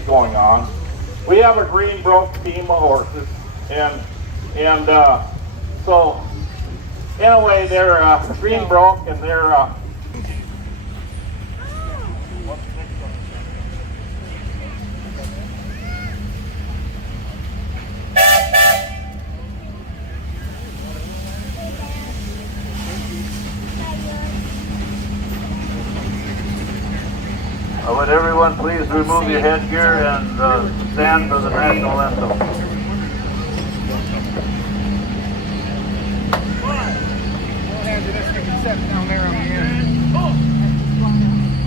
going on. We have a Greenbrook team of horses, and so anyway, they're Greenbrook, and they're would everyone please remove your headgear and stand for the national anthem. Down there on the end.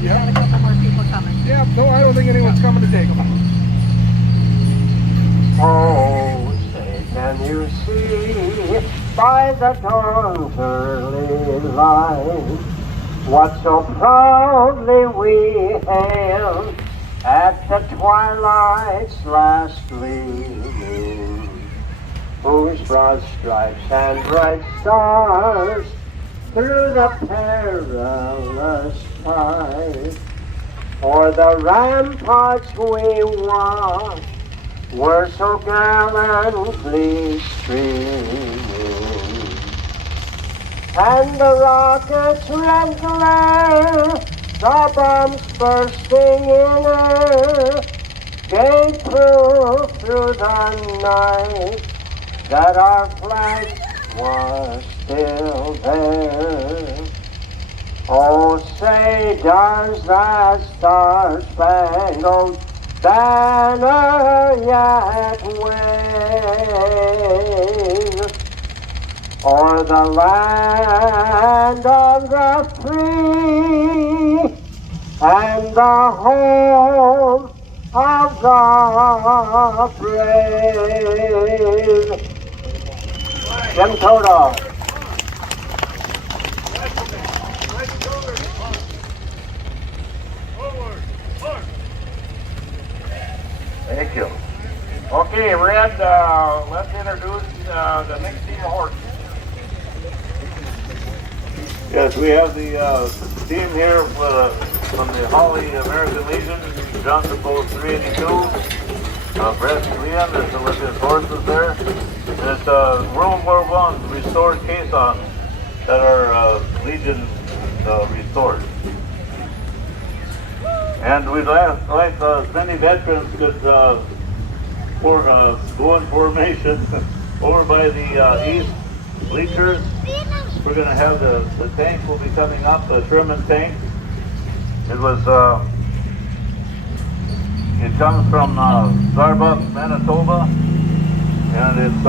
You got a couple more people coming. Yeah, no, I don't think anyone's coming to take them. Oh, say, can you see by the dawn's early light what so proudly we hailed at the twilight's last gleaming, whose broad stripes and bright stars through the perilous fight o'er the ramparts we walked were so gallantly streaming, and the rockets' red glare, the bombs bursting in air, gave proof through the night that our flag was still there. Oh, say, does that star-spangled banner yet wave o'er the land of the free and the home of the brave? Jim Toto. Thank you. Okay, Red, let's introduce the next team of horses. Yes, we have the team here from the Holly American Legion, Johnson Post 382. Brett Leon is with his horses there. And it's World War I restored caissons that are Legion restored. And we'd like as many veterans could go in formation over by the east bleachers. We're going to have the tank will be coming up, the Sherman tank. It comes from Starbuck, Manitoba, and it's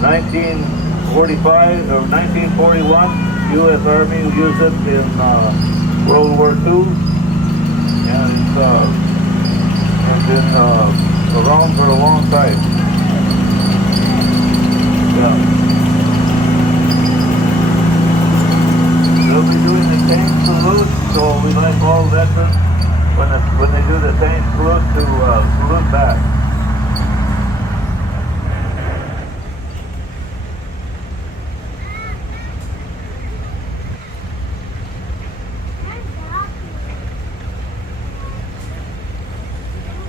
1945 or 1941. U.S. Army used it in World War II, and it's been around for a long time. Yeah. They'll be doing the tank salute, so we like all veterans when they do the tank salute to salute back.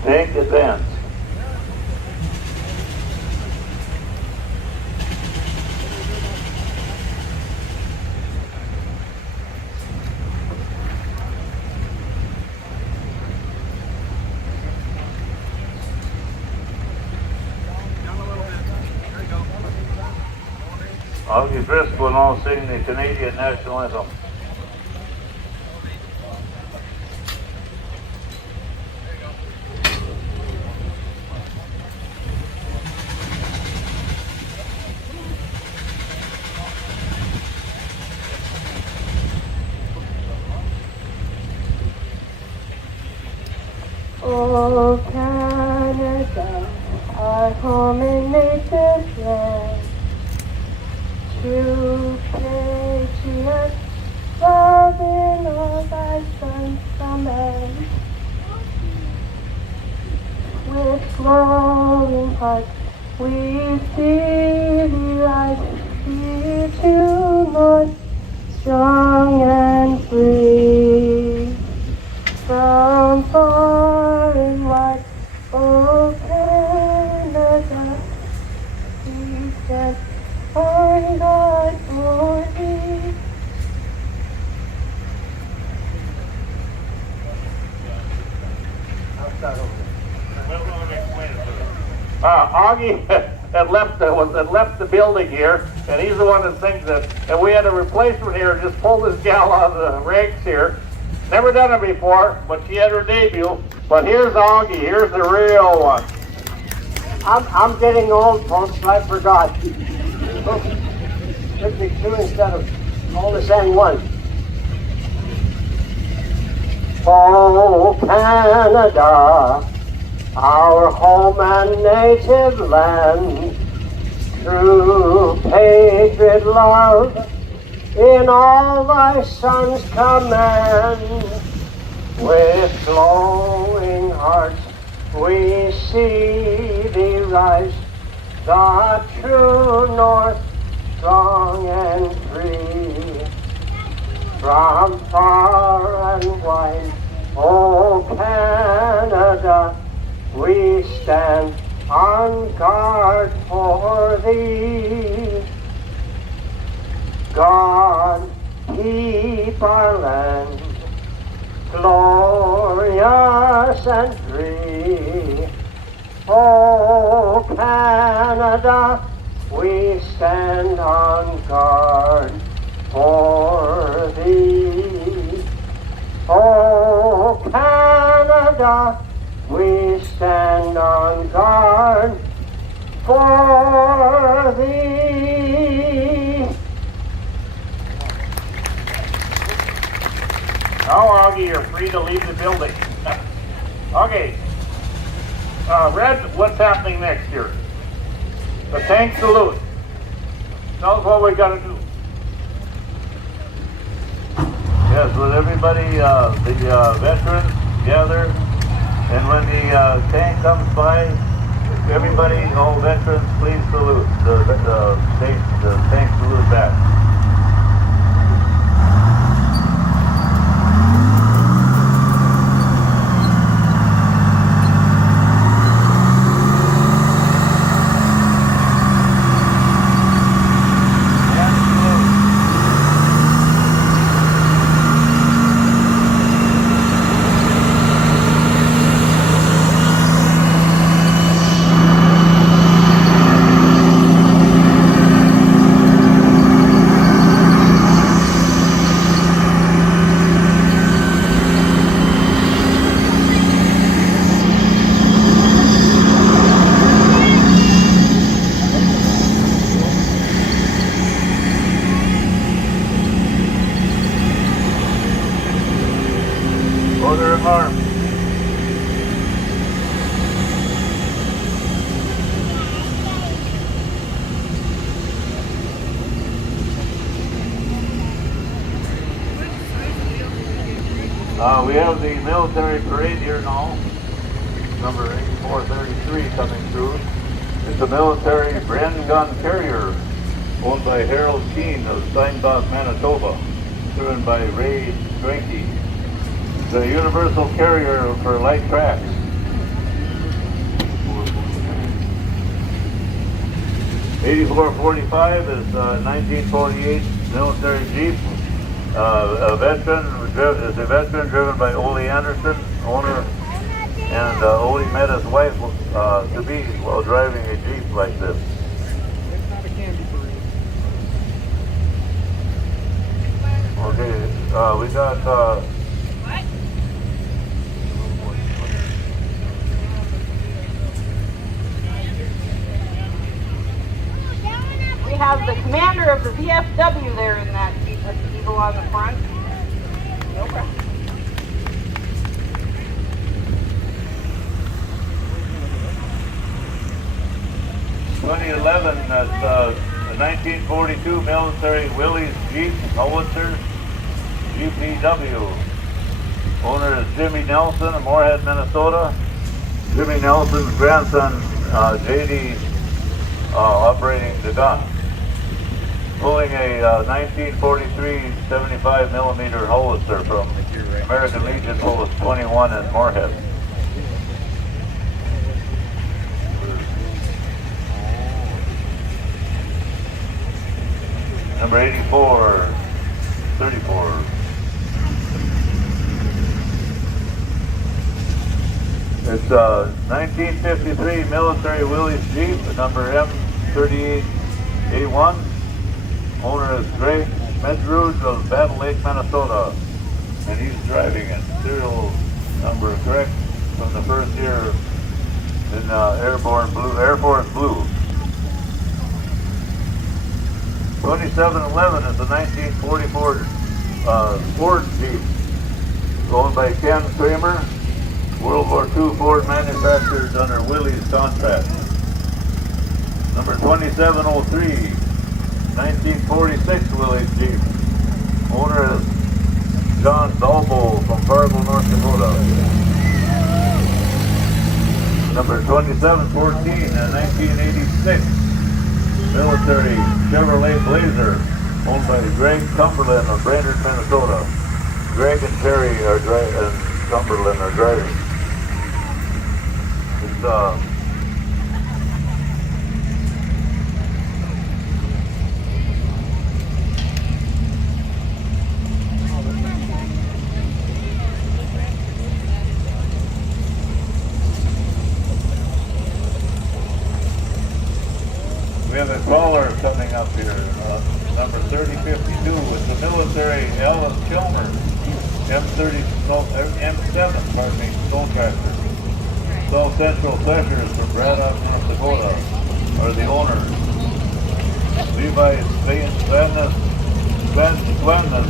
Tank advance. Augie Driscoll will now sing the Canadian national anthem. Oh, Canada, our home and native land, true patriot, loving all thy sons command. With glowing hearts we see thee rise, here to north, strong and free. From far start over. Augie had left the building here, and he's the one that thinks that. And we had a replacement here. Just pulled this gal out of the ranks here. Never done it before, but she had her debut. But here's Augie. Here's the real one. I'm getting old, folks. I forgot. Should be two instead of all the same one. Oh, Canada, our home and native land, through patriot love, in all thy sons' command, with glowing hearts we see thee rise, the true north, strong and free. From far and wide, oh Canada, we stand on guard for thee. God, keep our land glorious and free. Oh Canada, we stand on guard for thee. Oh Canada, we stand on guard for thee. Now, Augie, you're free to leave the building. Okay. Red, what's happening next year? The tank salute. Tell us what we got to do. Yes, with everybody, the veterans gather, and when the tank comes by, everybody, all veterans, please salute the tank salute back. Order of arms. We have the military parade here now, number 8433 coming through. It's a military Bren gun carrier owned by Harold Keane of Steinbach, Manitoba, driven by Ray Dranke. The universal carrier for light tracks. '8445 is 1948 military Jeep. A veteran driven by Ole Anderson, owner, and Ole met his wife to be while driving a Jeep like this. It's not a candy parade. Okay, we got. We have the commander of the VFW there in that eagle on the front. No problem. 2011, that's the 1942 military Willys Jeep Howitzer GPW. Owner is Jimmy Nelson of Moorhead, Minnesota. Jimmy Nelson's grandson, JD, operating the gun. Pulling a 1943 75 millimeter howitzer from American Legion Post 21 in Moorhead. Number 8434. It's a 1953 military Willys Jeep, number M38A1. Owner is Greg Medruge of Battle Lake, Minnesota. And he's driving it. Serial number correct from the first year in Airborne Blue, Air Force Blue. 2711 is a 1944 Ford Jeep owned by Ken Kramer. World War II Ford manufactured under Willys contract. Number 2703, 1946 Willys Jeep. Owner is John Dalbo from Fargo, North Dakota. Number 2714, a 1986 military Chevrolet Blazer, owned by Greg Cumberland of Brainerd, Minnesota. Greg and Terry and Cumberland are driving. It's we have a caller coming up here, number 3052. It's a military Alice Kilmer, M7, pardon me, Soul Tractor. South Central Threshers from Braddock, North Dakota, are the owners. Levi Svenus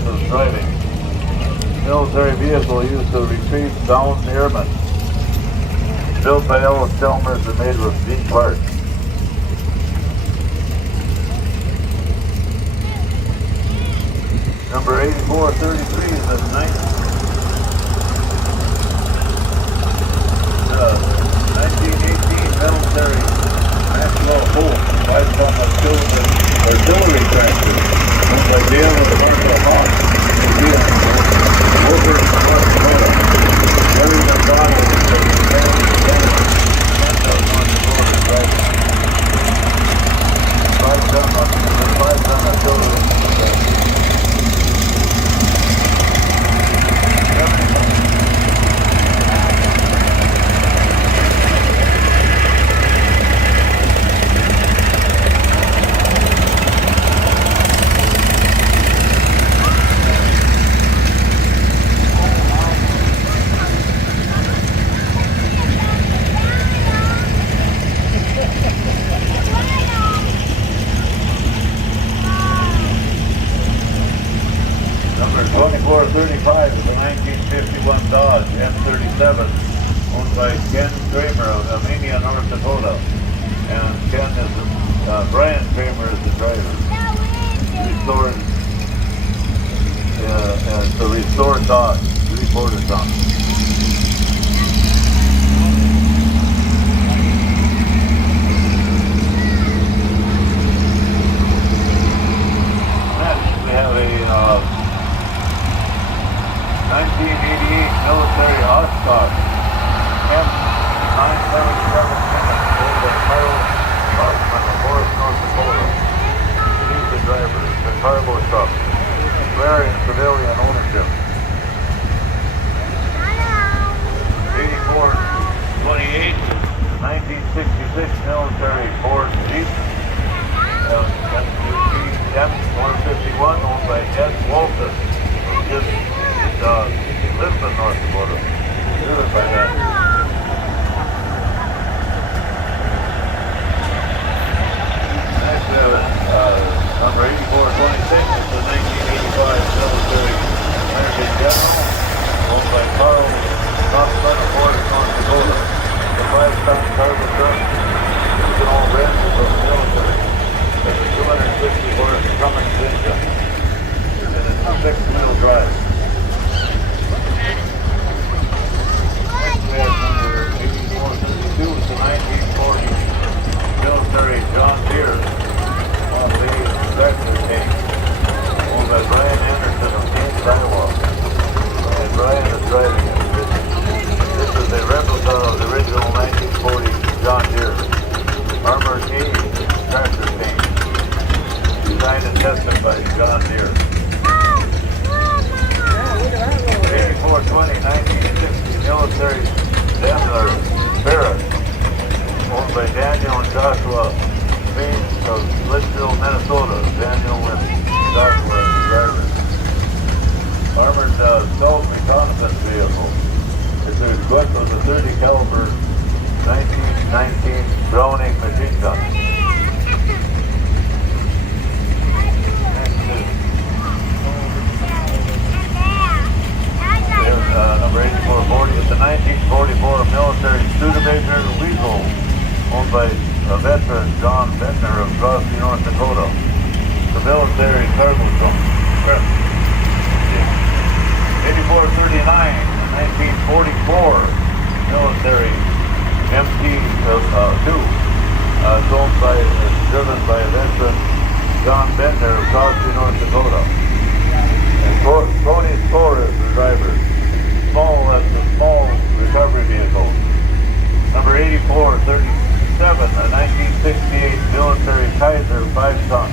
is driving. Military vehicle used to retrieve downed airmen. Built by Alice Chalmers and made with deep parts. Number 8433 is a 1918 military Maxwell Holt 5-ton artillery tractor owned by Dale and Martha Hawk in Zealand. Over in North Dakota. Larry McDonald is the family center. North Dakota driving. 5-ton artillery tractor. Number 2435 is a 1951 Dodge M37 owned by Ken Kramer of Armenia, North Dakota. And Ken is Brian Kramer is the driver. Restored, it's a restored Dodge, 3/4 ton. Next we have a 1988 military Oshkosh M977 owned by Carl Hoffman of Forest, North Dakota. He's the driver. It's a cargo truck. Rare in civilian ownership. 8428 1966 military Ford Jeep. M151 owned by Ed Walton. Lisbon, North Dakota. Driven by that. Next we have number 8426. It's a 1985 military American General owned by Carl Hoffman of Forest, North Dakota. The 5-ton cargo truck used in all branches of the military. It's a 250 horse Cummins engine. And it's a 6-wheel drive. We have number 8432, it's a 1940 military John Deere on the tractor tank, owned by Brian Anderson of Kansas, Iowa. And Brian is driving it. This is a replica of the original 1940 John Deere Armored Age tractor tank, designed and tested by John Deere. 8420, 1960 military Daimler Daniel and Joshua Baines of Litchfield, Minnesota. Daniel and Joshua as the drivers. Armored stealth reconnaissance vehicle. It's equipped with a 30 caliber 1919 Browning machine gun. Next is number 8440. It's a 1944 military Studebaker Weasel owned by a veteran, John Bentner of Crosby, North Dakota. The military cargo from Prairie. 8439, a 1944 military MT-2, driven by a veteran, John Bentner of Crosby, North Dakota. And Tony Score is the driver. That's a small recovery vehicle. Number 8437, a 1968 military Kaiser 5-ton,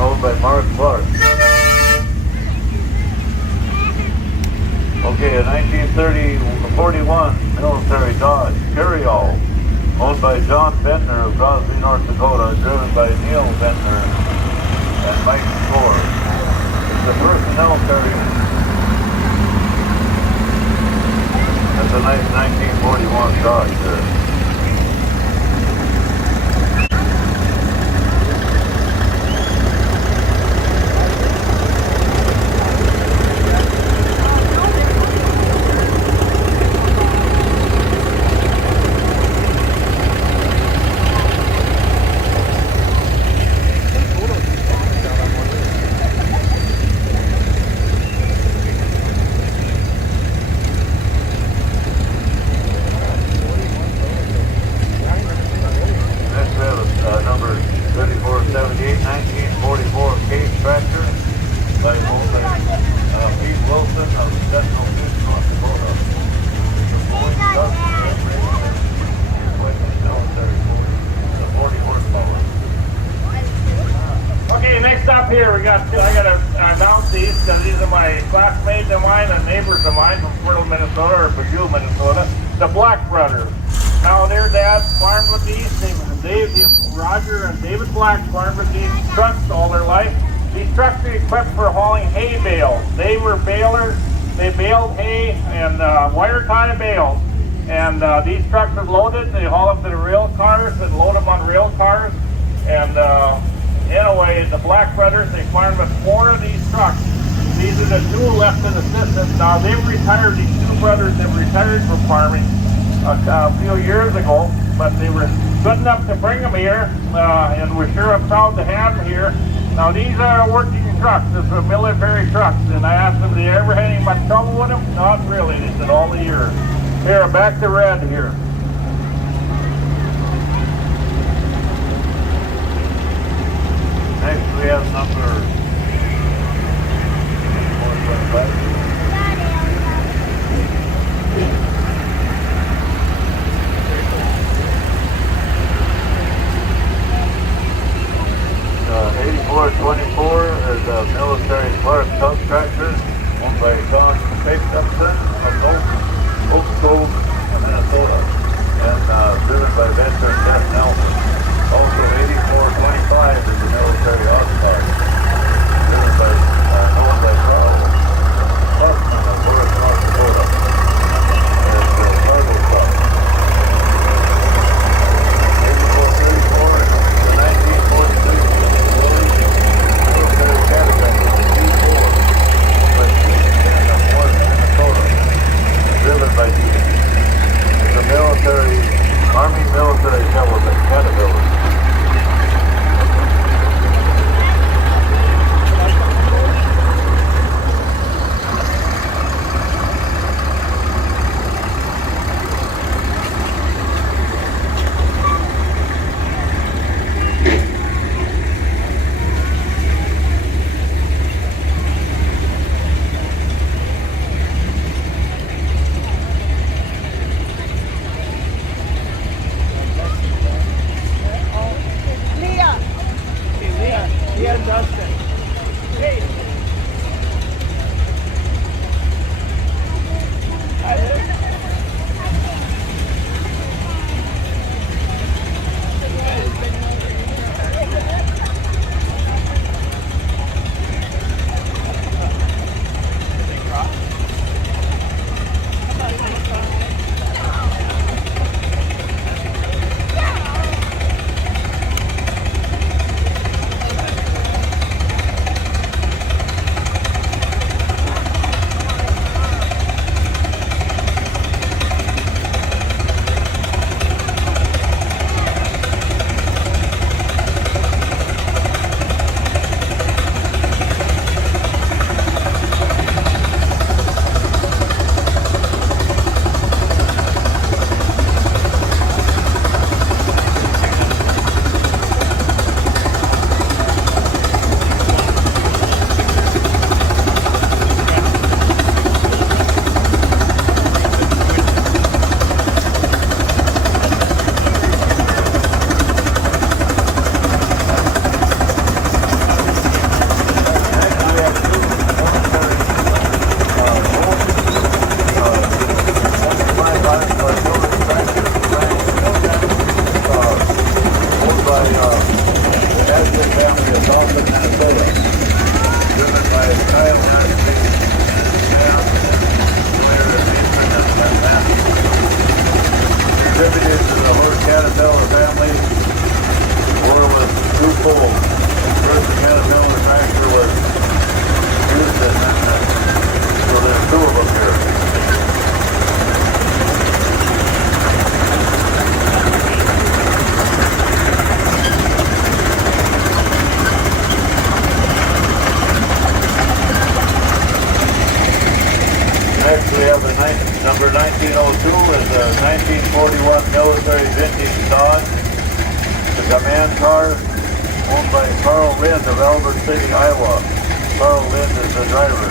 owned by Mark Clark. Okay, a 1941 military Dodge Carryall, owned by John Bentner of Crosby, North Dakota, driven by Neil Bentner and Mike Score. It's a personnel carrier. That's a nice 1941 Dodge there. Number 3478, 1944 Case Tractor by Pete Wilson of Central News, North Dakota. It's a Boeing truck military, 40 horsepower. Okay, next up here, I gotta announce these because these are my classmates of mine and neighbors of mine from Fertile, Minnesota, or Purdue, Minnesota. The Black Brothers. Now their dad farmed with these. Roger and David Black farmed with these trucks all their life. These trucks are equipped for hauling hay bales. They were balers. They baled hay and wire tie bales. And these trucks are loaded. They haul them to the rail cars and load them on rail cars. And anyway, the Black Brothers, they farmed with 4 of these trucks. These are the 2 left in the system. Now they've retired. These 2 brothers have retired from farming a few years ago, but they were good enough to bring them here, and we're sure proud to have them here. Now these are working trucks. These are military trucks, and I asked them, "Do they ever have any much trouble with them?" Not really. They said all the year. Here, back to red here. Next we have number 8424 is a military Clark tug tractor owned by Don Jacobson of Oak Grove, Minnesota, and driven by veteran Jeff Nelson. Also 8425 is a military Oshkosh, driven by Rollag of Forest, North Dakota. It's a cargo truck. 8434 is the 1943 military Cadillac D4, contributed to the Horse Caterpillar family were was twofold. First, the Caterpillar tractor was used and then so there's two of them here. Next we have the number 1902 is a 1941 military vintage Dodge. The command car owned by Carl Lind of Albert City, Iowa. Carl Lind is the driver.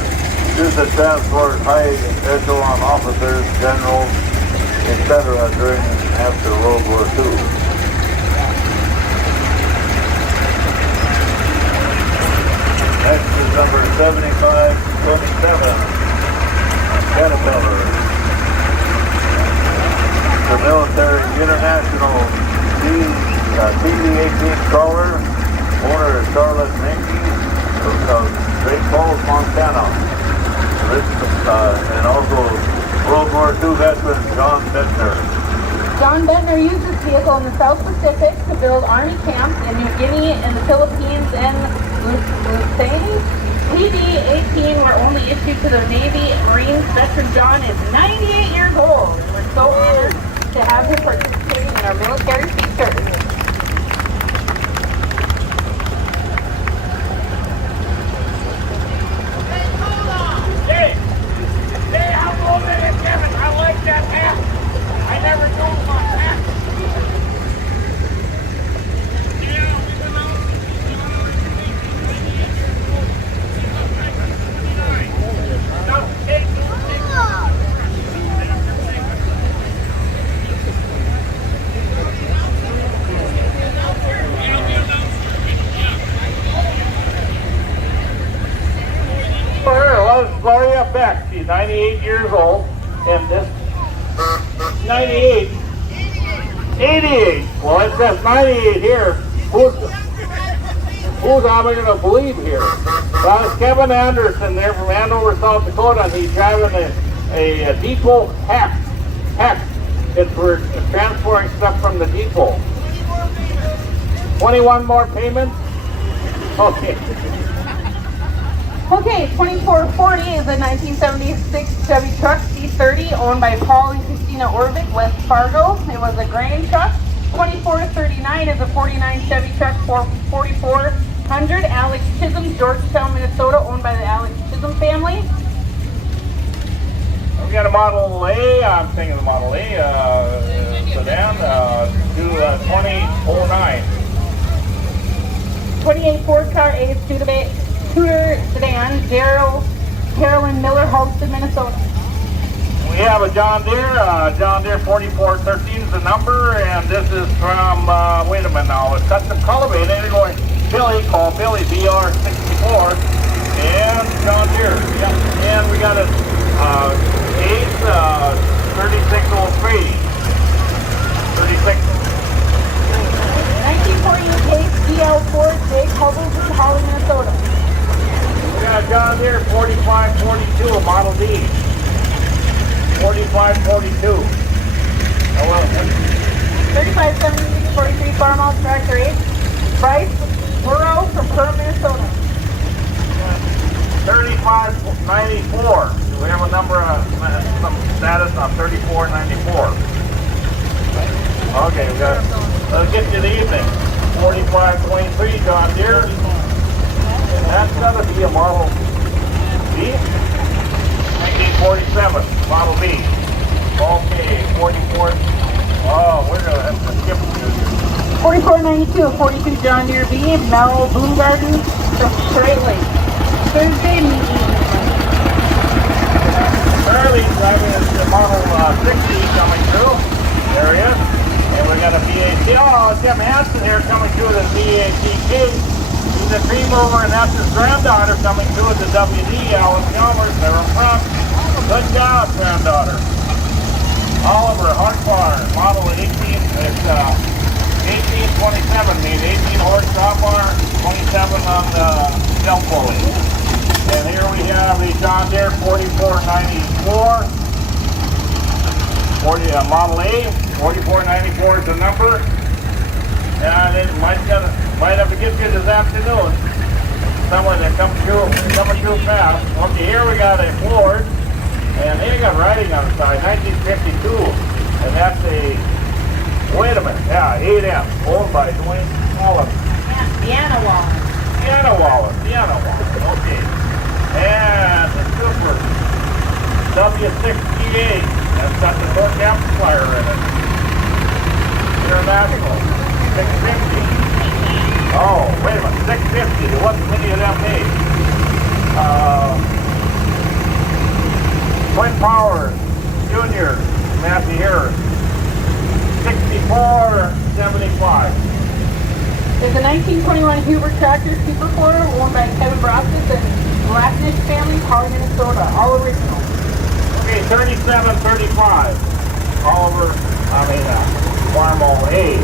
Used to transport high echelon officers, generals, etc. during and after World War II. Next is number 7527. Caterpillar. The military international TV-18 trawler, owner is Charlotte Menke of Great Falls, Montana. And also World War II veteran John Bentner. John Bentner used this vehicle in the South Pacific to build army camps in New Guinea and the Philippines and Lucerne. PD-18 were only issued to the Navy Marines. Veteran John is 98 years old. We're so honored to have him participating in our military features. Hey, how old are you, Kevin? I like that hat. I never knew my hat. Gloria Beck, she's 98 years old, and this 98, 88. Well, it says 98 here. Who's am I going to believe here? Well, it's Kevin Anderson there from Andover, South Dakota, and he's driving a depot hack. It's for transporting stuff from the depot. 21 more payments? Okay. Okay, 2440 is a 1976 Chevy truck C30 owned by Paul and Christina Orvik, West Fargo. It was a grain truck. 2439 is a 49 Chevy truck for 4400 Alex Chisholm, Georgetown, Minnesota, owned by the Alex Chisholm family. We got a Model A, I'm thinking the Model A sedan, to 2009. 28 Ford car Ace Tudor sedan, Carolyn Miller, Halsted, Minnesota. We have a John Deere 4413 is the number, and this is from, wait a minute now, it's custom cultivated. They're going, call Billy BR64, and John Deere. Yep. And we got a Ace 3603. 36. 1948 Ace DL4 J. Hubbles, Holly, Minnesota. We got a John Deere 4542, a Model D. 4542. Oh, well, 3576 43 farmhouse tractor 8. Bryce Burrow from Prairie, Minnesota. 3594. We have a number of some status on 3494. Okay, we got. Let's get to the evening. 4523 John Deere. And that's gotta be a Model B. 1947 Model B. Okay, 44. Oh, we're gonna have to skip. 4492 42 John Deere B. Mel Bloomgarden from Straight Lake. Thursday meeting. Charlie's driving the Model 60 coming through. There he is. And we got a BAC. Oh, Jim Hansen here coming through the BACK. He's a tree mover, and that's his granddaughter coming through with the WD. Alan Chalmers, they're in front. Good job, granddaughter. Oliver Hartbar, Model 18. It's 1827. Made 18 horsepower, 27 on the shell pulley. And here we have the John Deere 4494. Model A, 4494 is the number. And it might have to get you this afternoon. Someone that coming through fast. Okay, here we got a Ford, and they got writing on the side, 1952, and that's a, wait a minute, yeah, 8M, owned by Dwayne Wallace. Deanna Wallace. Deanna Wallace, okay. And the Super W68, that's got the torque amplifier in it. International, 650. Oh, wait a minute, 650, there wasn't many of them made. Twin Powers, Junior, Matthew Harris, 6475. There's a 1921 Huber tractor Super 4 owned by Kevin Brostis and Blacknish family, Holly, Minnesota, all original. Okay, 3735. Farmo A.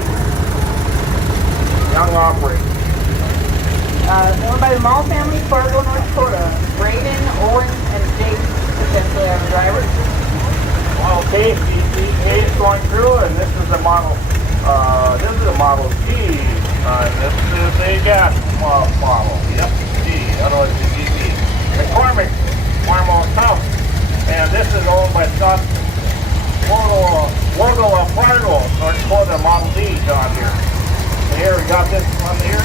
Young operator. Owned by the Mall family, Fargo, North Dakota. Braden, Owen, and Jake potentially are the drivers. Okay, CCA is going through, and this is a Model. This is a Model G. This is a gas model. Yep, G. Otherwise, it's GP. McCormick, Farmo Tough, and this is owned by Scott Logo of Fargo, North Dakota, Model D down here. Here, we got this one here.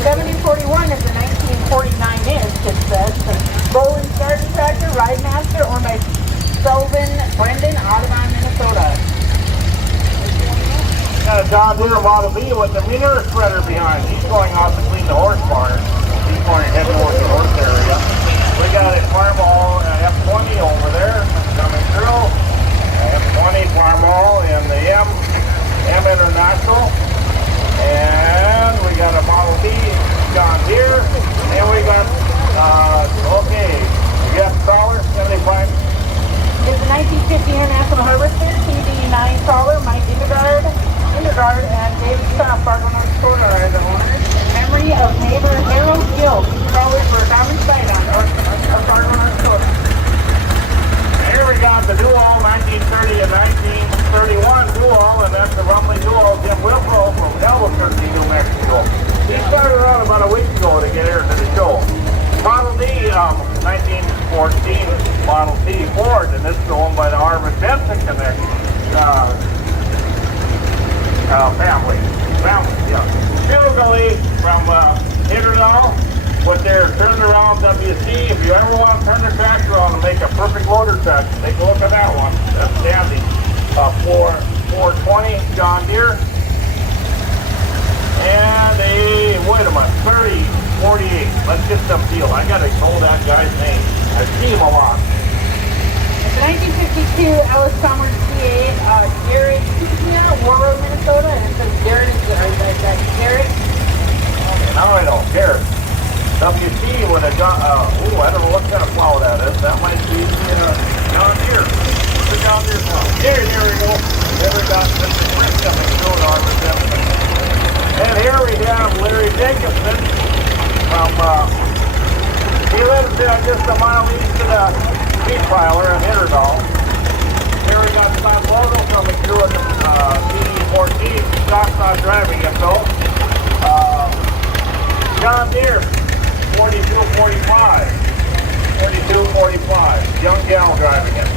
7041 is a 1949 inch, it says. Bowling Garden Tractor, Ride Master, owned by Sullivan Brendan, Audubon, Minnesota. Got a John Deere Model B with the manure spreader behind. He's going off to clean the horse barn. He's going to head towards the horse area. We got a Farmall F20 over there coming through. F20 Farmall and the M International. And we got a Model B John Deere. And we got, okay, we got the crawler, 75. It's a 1950 International Harvester, TD9 crawler, Mike Indergaard, and David Schaaf, Fargo, North Dakota are the owners. In memory of neighbor Harold Gill, crawler for a common site on Fargo, North Dakota. Here we got the Duo 1930 and 1931 Duo, and that's the Rumbly Duo Jim Wilfro from Albuquerque, New Mexico. He started out about a week ago to get here to the show. Model D, 1914 Model T Ford, and this is owned by the Harvard Benson Connection family, yeah. Typically from Hitterdall with their turned around WC. If you ever want to turn the tractor on and make a perfect loader test, take a look at that one. That's dandy. 420 John Deere. And a, wait a minute, 3048. Let's get some deal. I gotta know that guy's name. I see him a lot. It's a 1952 Ellis Commerce C8, Jared Pizia, War Road, Minnesota, and it says Jared is Jared. Okay, now I know. Here. WC with a John, I don't know what kind of plow that is. That might be John Deere. What's the John Deere plow? There we go. There we got this Chris coming through in our reception. And here we have Larry Jacobson from, he lives just a mile east of the meat piler in Hitterdall. Here we got Scott Logo coming through in the PD14. Scott's not driving it though. John Deere, 4245. 4245. Young gal driving it.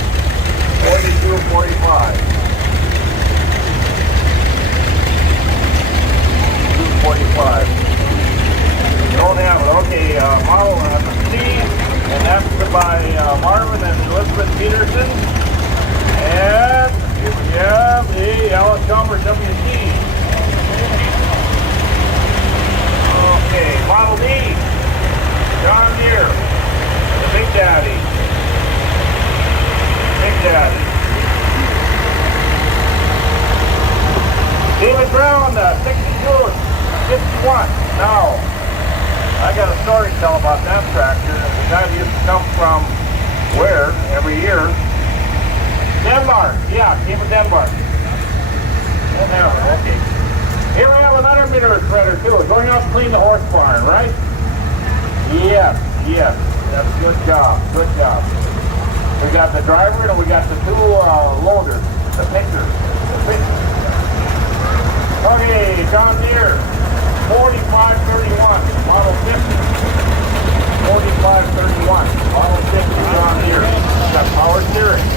4245. 245. Don't have it. Okay, model C, and that's by Marvin and Elizabeth Peterson. And here we have the Alice Chalmers WC. Okay, Model D, John Deere, the Big Daddy. Big Daddy. David Brown, 62, 51. Now, I got a story to tell about that tractor. The guy used to come from where every year? Denmark. Yeah, came from Denmark. Okay. Here we have another manure spreader too. Going out to clean the horse barn, right? Yes. That's a good job. Good job. We got the driver and we got the two loaders, the pickers. Okay, John Deere, 4531, model 50. 4531, model 50 John Deere. Got power steering.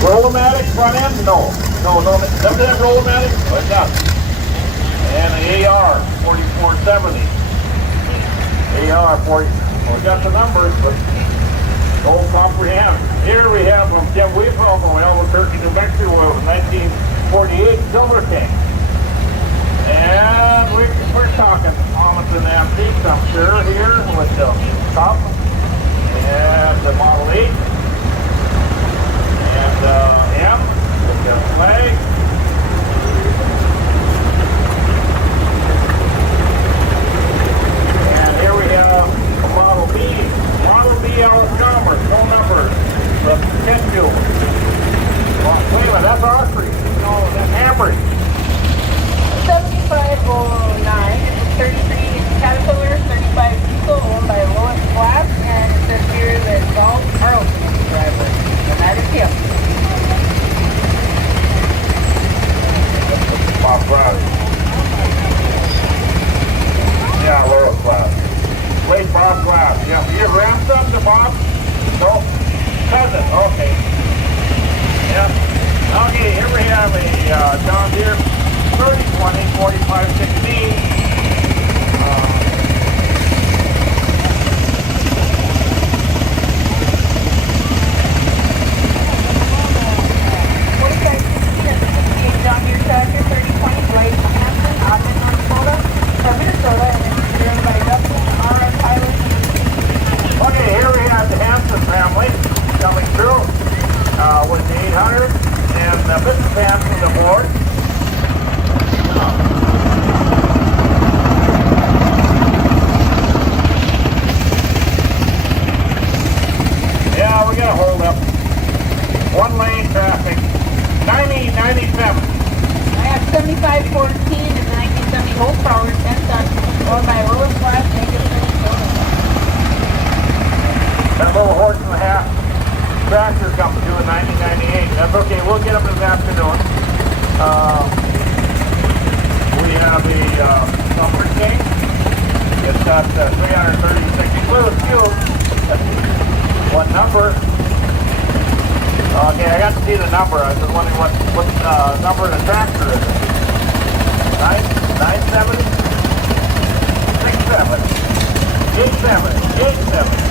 Rollag front end? No. Doesn't have Rollag? Oh, it does. And the AR 4470. AR 40. Well, we got the numbers, but don't comprehend. Here we have from Jim Weefel from Albuquerque, New Mexico, 1948 Silver King. And we're talking almost an antique, I'm sure, here with the top and the Model 8 and M with the flag. And here we have a Model B. Model B out of Commerce, no numbers. The schedule. Well, wait a minute, that's Archery. No, that's Hamburg. 7509, 33 Caterpillar, 35 Diesel, owned by Lois Glass, and it says here that Paul Carlson is the driver, and that is him. Bob Glass. Yeah, Lois Glass. Late Bob Glass. Yeah, your grandson to Bob? No? Cousin, okay. Yeah. Okay, here we have a John Deere 3020 4516. John Deere tractor, 3020 Blade Hanson, Ogden, North Dakota, from Minnesota, and it's driven by Dustin R.S. Pilot. Okay, here we have the Hanson family coming through with the 800 and Mrs. Hanson aboard. Yeah, we got to hold up. One lane traffic. 9097. I have 7514 and 1970 horsepower, 10 tons, owned by Lois Glass, Vegas, Minnesota. That little horse and a half tractor comes through in 1998. That's okay, we'll get them this afternoon. We have the Summer King. It's got 336 fluid fuel. What number? Okay, I got to see the number. I was just wondering what number the tractor is. 997? 67. 87.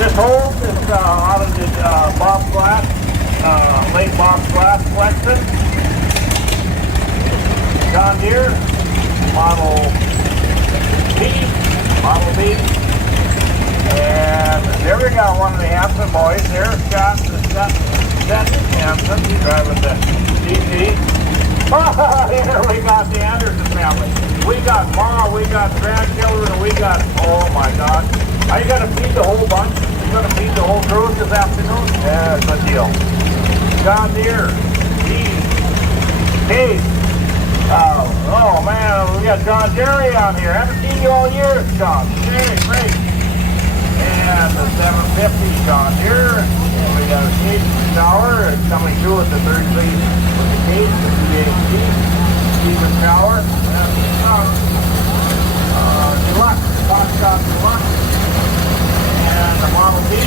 This hole is out of the Bob Glass, late Bob Glass collection. John Deere, Model B. And there we got one of the Hanson boys. There's Scott Hanson. He's driving the DC. Here we got the Anderson family. We got mom, we got grandchildren, we got, oh my God. Are you going to feed the whole bunch? You going to feed the whole crew this afternoon? Yeah, good deal. John Deere. Hey. Oh man, we got John Jerry on here. Haven't seen you all year, John. Jerry, great. And the 750 John Deere. And we got a case shower. It's coming through with the third place with the case, the CAC. Steven shower. Deluxe. Foxtrot Deluxe. And the Model B.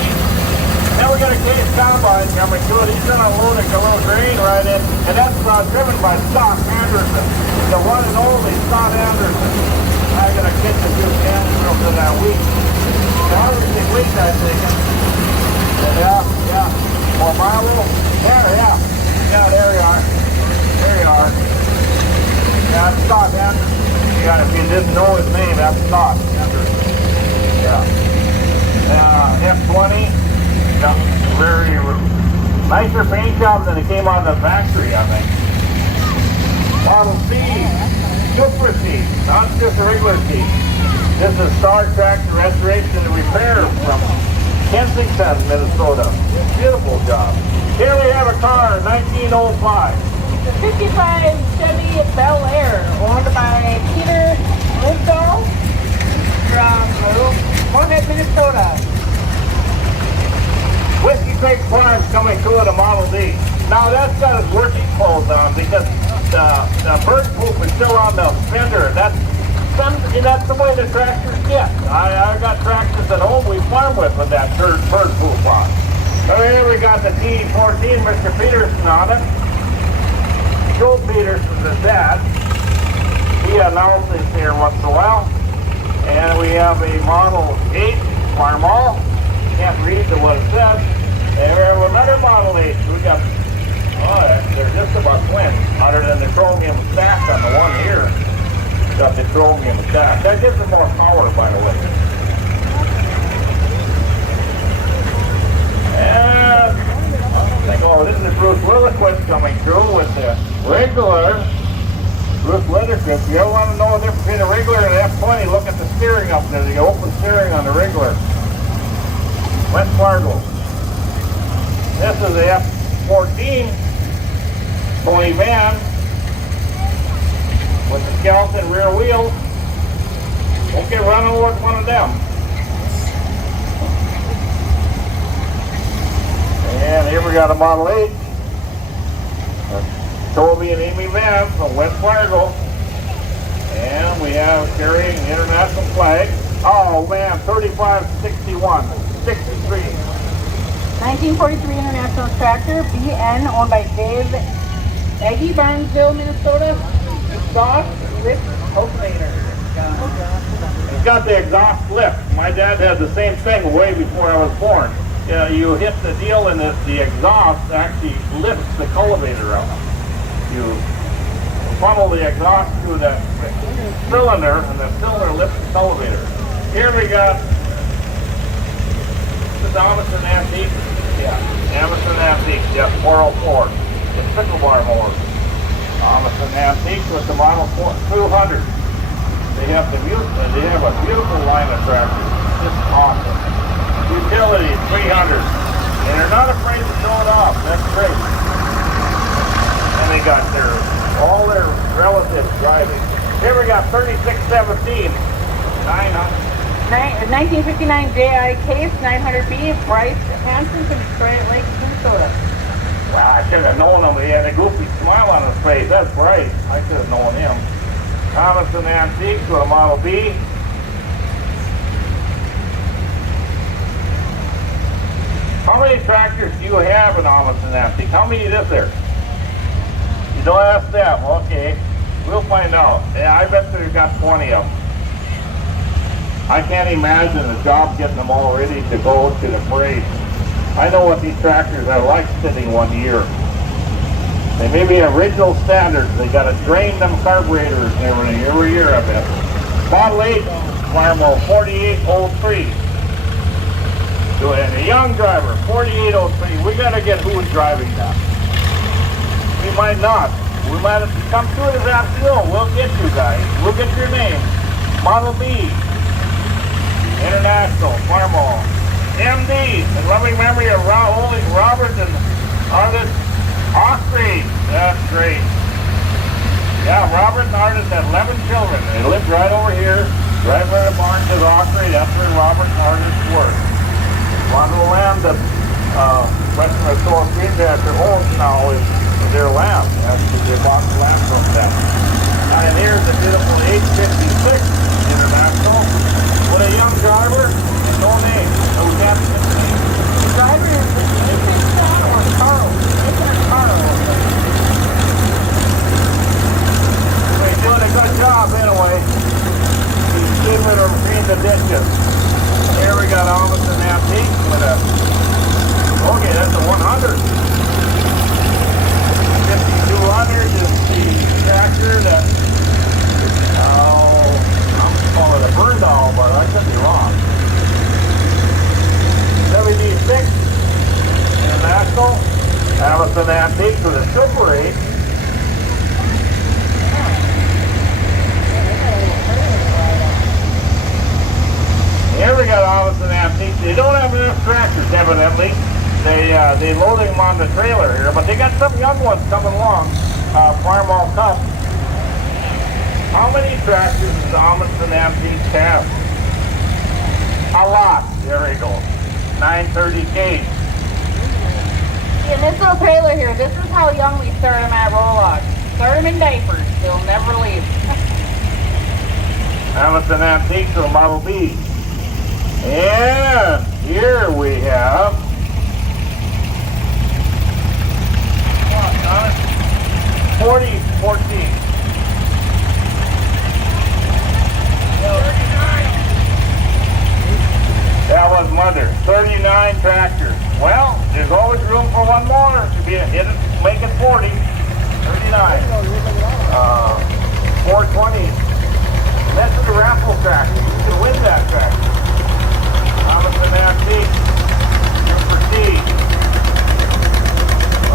Then we got a case combine coming through. He's going to load a little grain right in. And that's driven by Scott Anderson. The one and only Scott Anderson. I got to get the few cans to that week. Everything week, I think. Yeah. More Milo. Yeah. Yeah, there you are. There you are. Yeah, that's Scott Anderson. If you didn't know his name, that's Scott Anderson. Yeah. F20. Yeah, very nicer paint job than it came out of the factory, I think. Model C. Super C. Not just a regular C. This is Star Tractor Restoration and Repair from Kensington, Minnesota. Beautiful job. Here we have a car, 1905. It's a 55 Chevy Bel Air, owned by Peter Lindahl from Moorhead, Minnesota. Whiskey Creek Farms coming through at a Model D. Now that's got its working clothes on because the bird poop is still on the fender. That's the way the tractors get. I got tractors at home we farm with that bird poop on. So here we got the T14, Mr. Peterson on it. Joe Peterson's his dad. He announces here once in a while. And we have a Model 8 Farmall. Can't read what it says. And we have another Model 8. We got, they're just about twins, other than the chromium stack on the one here. Got the chromium stack. That gives it more power, by the way. And I think, this is Bruce Lilliquist coming through with the regular Bruce Leathercliff. You ever want to know the difference between a regular and an F20? Look at the steering up there, the open steering on the regular. West Fargo. This is the F14 pony van with the skeleton rear wheels. Okay, run over with one of them. And here we got a Model 8. Toby and Amy Van from West Fargo. And we have carrying the international flag. Oh man, 3561, 63. 1943 International Tractor, BN, owned by Dave Eggy, Barnesville, Minnesota. Exhaust lift cultivator. It's got the exhaust lift. My dad had the same thing way before I was born. You hit the deal and the exhaust actually lifts the cultivator up. You funnel the exhaust through the cylinder, and the cylinder lifts the cultivator. Here we got the Amundsen Antique. Yeah, Amundsen Antique. Yeah, 404. It's pickle bar mower. Amundsen Antique with the Model 200. They have a beautiful line of tractors. Just awesome. Utility 300, and they're not afraid to show it off. That's great. And they got all their relatives driving. Here we got 3617, 1959 JI Case 900B, Bryce Hanson from Detroit Lake, Minnesota. Wow, I should have known him. He had a goofy smile on his face. That's Bryce. I should have known him. Amundsen Antique with a Model B. How many tractors do you have in Amundsen Antique? How many is there? You don't ask them. Okay. We'll find out. Yeah, I bet they've got 20 of them. I can't imagine the job getting them all ready to go to the parade. I know what these tractors are like sitting 1 year. They may be original standards. They got to drain them carburetors and everything every year, I bet. Model 8, Farmo 4803. And a young driver, 4803. We got to get who's driving that. We might not. We might have to come through this afternoon. We'll get you guys. We'll get your name. Model B. International, Farmall. MD, in loving memory of Robert and Artist Osprey. That's great. Yeah, Robert and Artist had 11 children. They lived right over here, right where the barn is Osprey. That's where Robert and Artist worked. On the land that Western Historic Greenbacter owns now is their land. Actually, they bought the land from them. And here's a beautiful 856 International with a young driver and no name. No captain. The driver is Carl. He's doing a good job anyway. He's keeping them clean the dishes. Here we got Amundsen Antique with a, okay, that's a 100. 5200 is the tractor that, I'm going to call it a burn doll, but I could be wrong. WD6 International, Amundsen Antique with a Super 8. Here we got Amundsen Antique. They don't have enough tractors, evidently. They loading them on the trailer here, but they got some young ones coming along. Farmall Cup. How many tractors does Amundsen Antique have? A lot. There we go. 930K. this little trailer here, this is how young we start them at Rollag. Start them in diapers. They'll never leave. Allison Antiques from Model B. And here we have 4014. That was Mother. 39 tractors. Well, there's always room for one more to be hit it, make it 40. 39. 420. That's the raffle tractor. You can win that tractor. Allison Antique. Super C.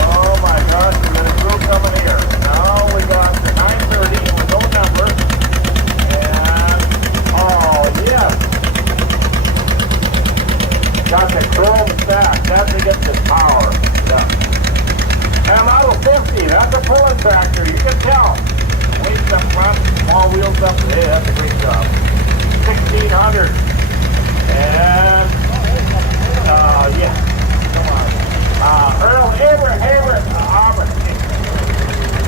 Oh my gosh, we got a group coming here. Now we got the 930 with no number. And, oh yes. Got the chrome stack. That's to get the power. Yeah. And Model 50, that's a pulling tractor. You can tell. Weights up front, small wheels up. Hey, that's a great job. 1600. And, yeah. Come on. Earl Haber,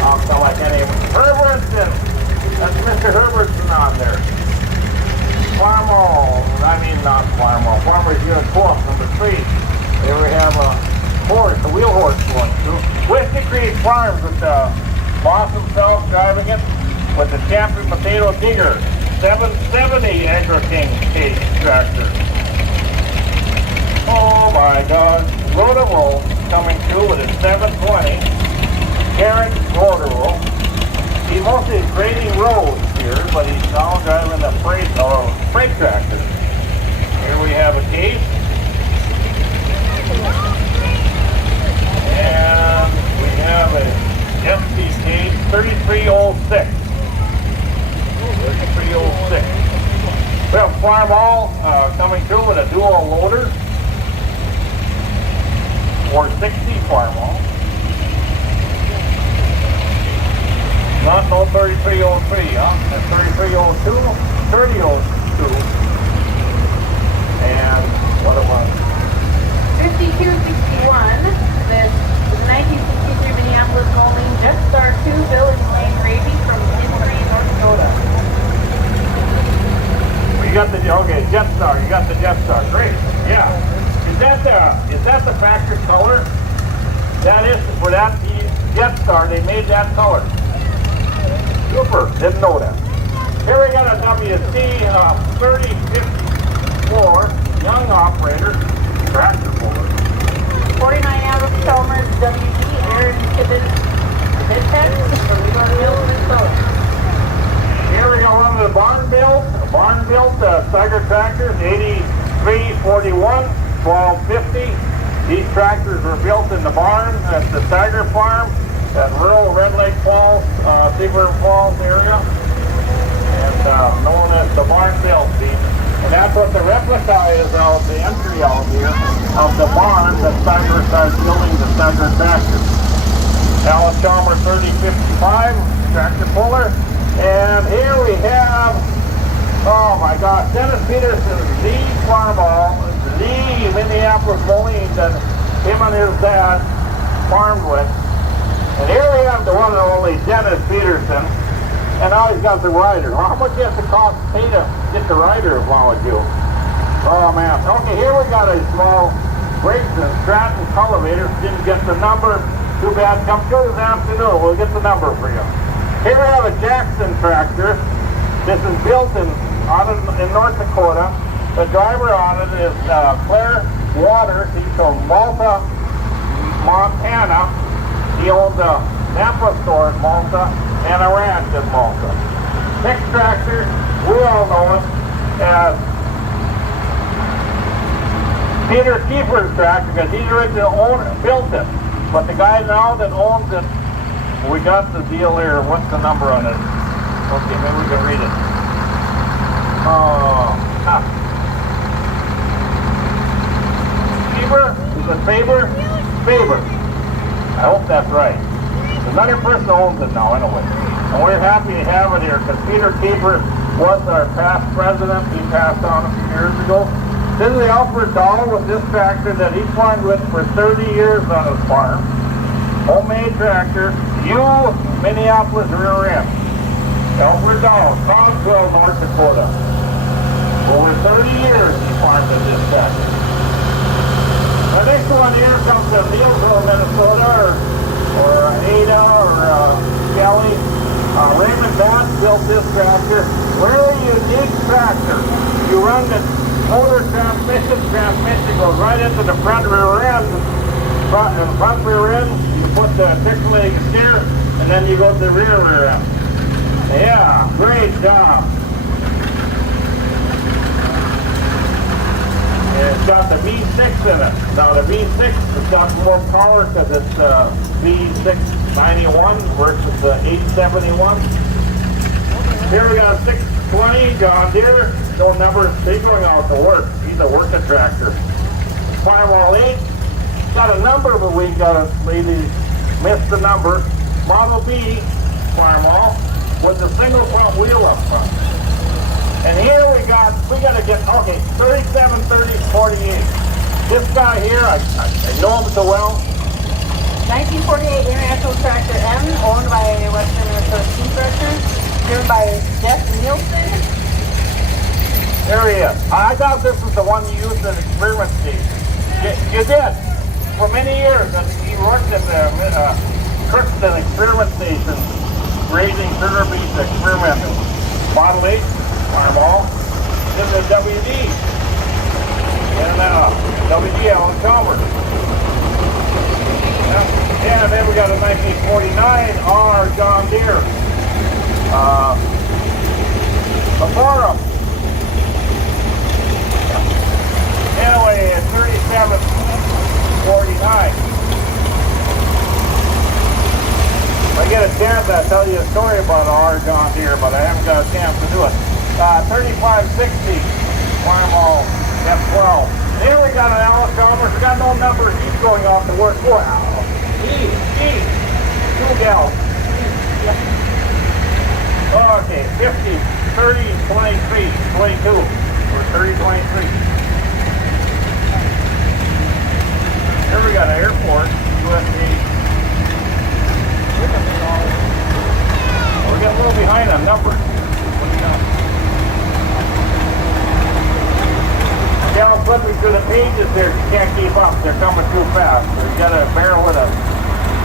oh, no, I can't even. Herbertson. That's Mr. Herbertson on there. Farmer's Unit 4, number 3. There we have a horse, a wheel horse going through. Whiskey Creek Farms with the boss himself driving it with the Champion Potato Digger. 770 Agro King cage tractor. Oh my God. Rotovol coming through with a 720. Karen Rotovol. He mostly is grading roads here, but he's now driving the freight tractor. Here we have a case. And we have a empty case, 3306. 3306. We have Farm All coming through with a dual loader. 460 Farm All. Not no 3303, huh? That's 3302, 3002. And what it was? 5261. This is 1963 Minneapolis Molding Jet Star 2 Bill and Plain Gravy from Prairie, North Dakota. You got the Jet Star. You got the Jet Star. Great. Yeah. Is that the factory color? That is for that Jet Star. They made that color. Super. Didn't know that. Here we got a WC 3054 young operator tractor puller. 49 Average Chalmers WD Aaron Tibbet from Leeland, Minnesota. Here we go on the barn built Steiger tractors, 8341, 1250. These tractors were built in the barn at the Steiger farm at rural Red Lake Falls, Seaburn Falls area, and known as the barn built. And that's what the replica is of the entry out here of the barn that Steiger started building the Steiger tractor. Alice Chalmers 3055 tractor puller. And here we have, oh my gosh, Dennis Peterson, the farmall, the Minneapolis Moline that him and his dad farmed with. And here we have the one and only Dennis Peterson. And now he's got the rider. Well, how much does it cost to pay to get the rider molecule? Oh man. Okay, here we got a small brakes and Stratton cultivator. Didn't get the number. Too bad. Come through this afternoon. We'll get the number for you. Here we have a Jackson tractor. This is built in North Dakota. The driver on it is Claire Waters. He's from Malta, Montana. He owns a Napa store in Malta and a ranch in Malta. Next tractor, we all know it as Peter Kiefer's tractor because he's originally built it. But the guy now that owns it, we got the deal here. What's the number on it? Okay, maybe we can read it. Faber? Faber. I hope that's right. Another person owns it now anyway. And we're happy to have it here because Peter Kiefer was our past president. He passed on a few years ago. This is the Alfred Dahl with this tractor that he farmed with for 30 years on his farm. Homemade tractor, Minneapolis rear end. Alfred Dahl, Cogswell, North Dakota. Over 30 years he farmed with this tractor. The next one here comes from Neilsville, Minnesota, or Ada, or Kelly. Raymond Bass built this tractor. Very unique tractor. You run the motor transmission goes right into the front rear end. Front rear end, you put the articulating steer, and then you go to the rear end. Yeah, great job. And it's got the V6 in it. Now the V6 has got more power because it's V691 versus the 871. Here we got a 620 John Deere. No numbers. He's going out to work. He's a working tractor. 508. Got a number, but we got a lady missed the number. Model B Farmall with a single front wheel up front. And here we got to get, okay, 37, 30, 48. This guy here, I know him so well. 1948 International Tractor M, owned by Western Minnesota Steam Threshers, driven by Jeff Nielsen. There he is. I thought this was the one you used at experiment stage. You did. For many years, he worked at the Kirkston experiment station, raising sugar beets, experimenting. Model 8. Farmall. This is WD. And WD Alan Chalmers. Yeah, and then we got a 1949 R John Deere. A Forum. Anyway, 3749. If I get a chance, I'll tell you a story about R John Deere, but I haven't got a chance to do it. 3560 Farmall F12. Here we got an Alan Chalmers. We got no numbers. He's going off to work. Wow. Geez. Two gals. Okay, 50, 30, 23, 22. Or 30, 23. Here we got an airport. USA. We got a little behind on numbers. Yeah, I'm flipping through the pages there. You can't keep up. They're coming too fast. So you got to bear with us.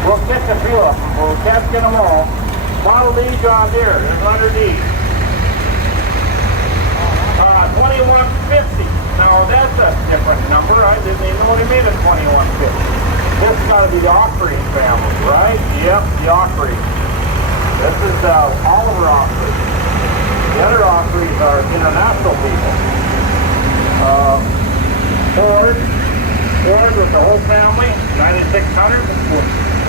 We'll get the few of them. We'll can't get them all. Model D John Deere. There's under D. 2150. Now that's a different number. I didn't even know they made a 2150. This has got to be the Ockrey family, right? Yep, the Ockrey. This is Oliver Ockrey. The other Ockreys are international people. Ford with the whole family, 9600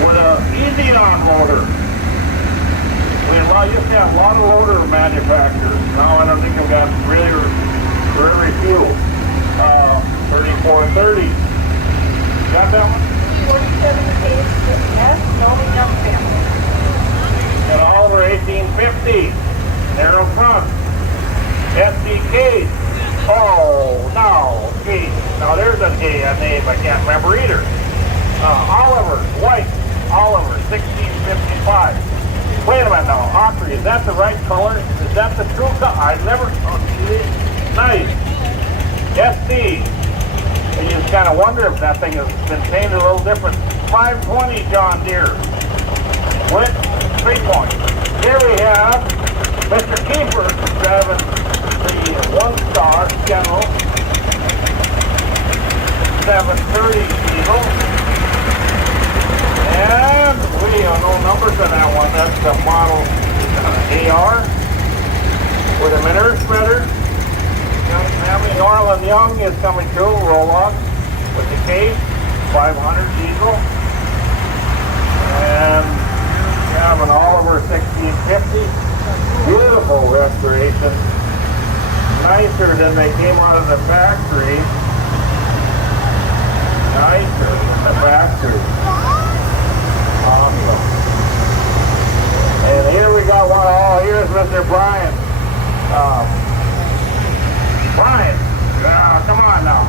with an Easy-On loader. We used to have a lot of loader manufacturers. Now I don't think we've got really very few. 3430. Got that one? 47K, no young family. Got Oliver 1850. Narrow front. SDK. Oh, no. Gee. Now there's a J, a name I can't remember either. Oliver, white. Oliver, 1655. Wait a minute now. Ockrey, is that the right color? Is that the true color? I've never... Oh, nice. SD. And you just kind of wonder if that thing has been painted a little different. 520 John Deere. With 3 points. Here we have Mr. Keeper driving the 1-star General 730 diesel. And we have no numbers on that one. That's the model AR with a manure spreader. Young family. Norland Young is coming through. Rollag with the case. 500 diesel. And we have an Oliver 1650. Beautiful restoration. Nicer than they came out of the factory. Nicer than the factory. Awesome. And here we got one. Oh, here's Mr. Brian. Brian, come on now.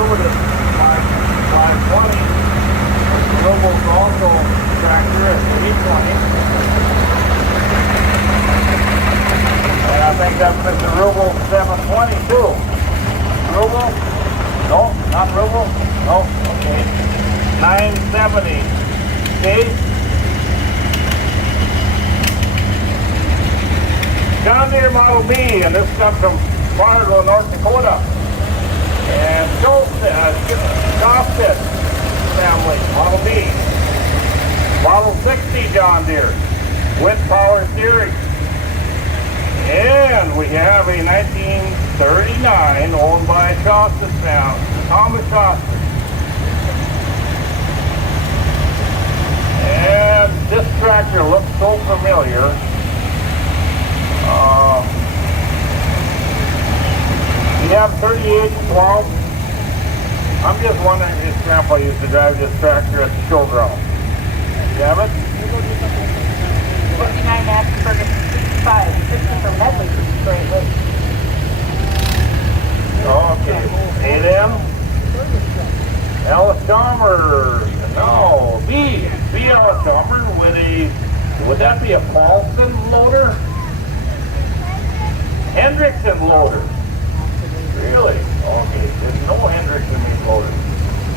with a 520. Robo's also tractor at 320. And I think that's Mr. Ruble 720 too. Ruble? No, not Ruble? No, okay. 970. Okay. John Deere Model B, and this comes from Fargo, North Dakota. And Sept family, Model B. Model 60 John Deere, with power steering. And we have a 1939 owned by Shostas family, Thomas Shostas. And this tractor looks so familiar. We have 3812. I'm just wondering if Grandpa used to drive this tractor at the showground. You have it? 59 Asperger 65, 50 for Medley, Great Lakes. Okay. 8M. Alice Chalmers. No, B Alice Chalmers with a, would that be a Paulson loader? Hendrickson loader. Really? Okay, didn't know Hendrickson means loader.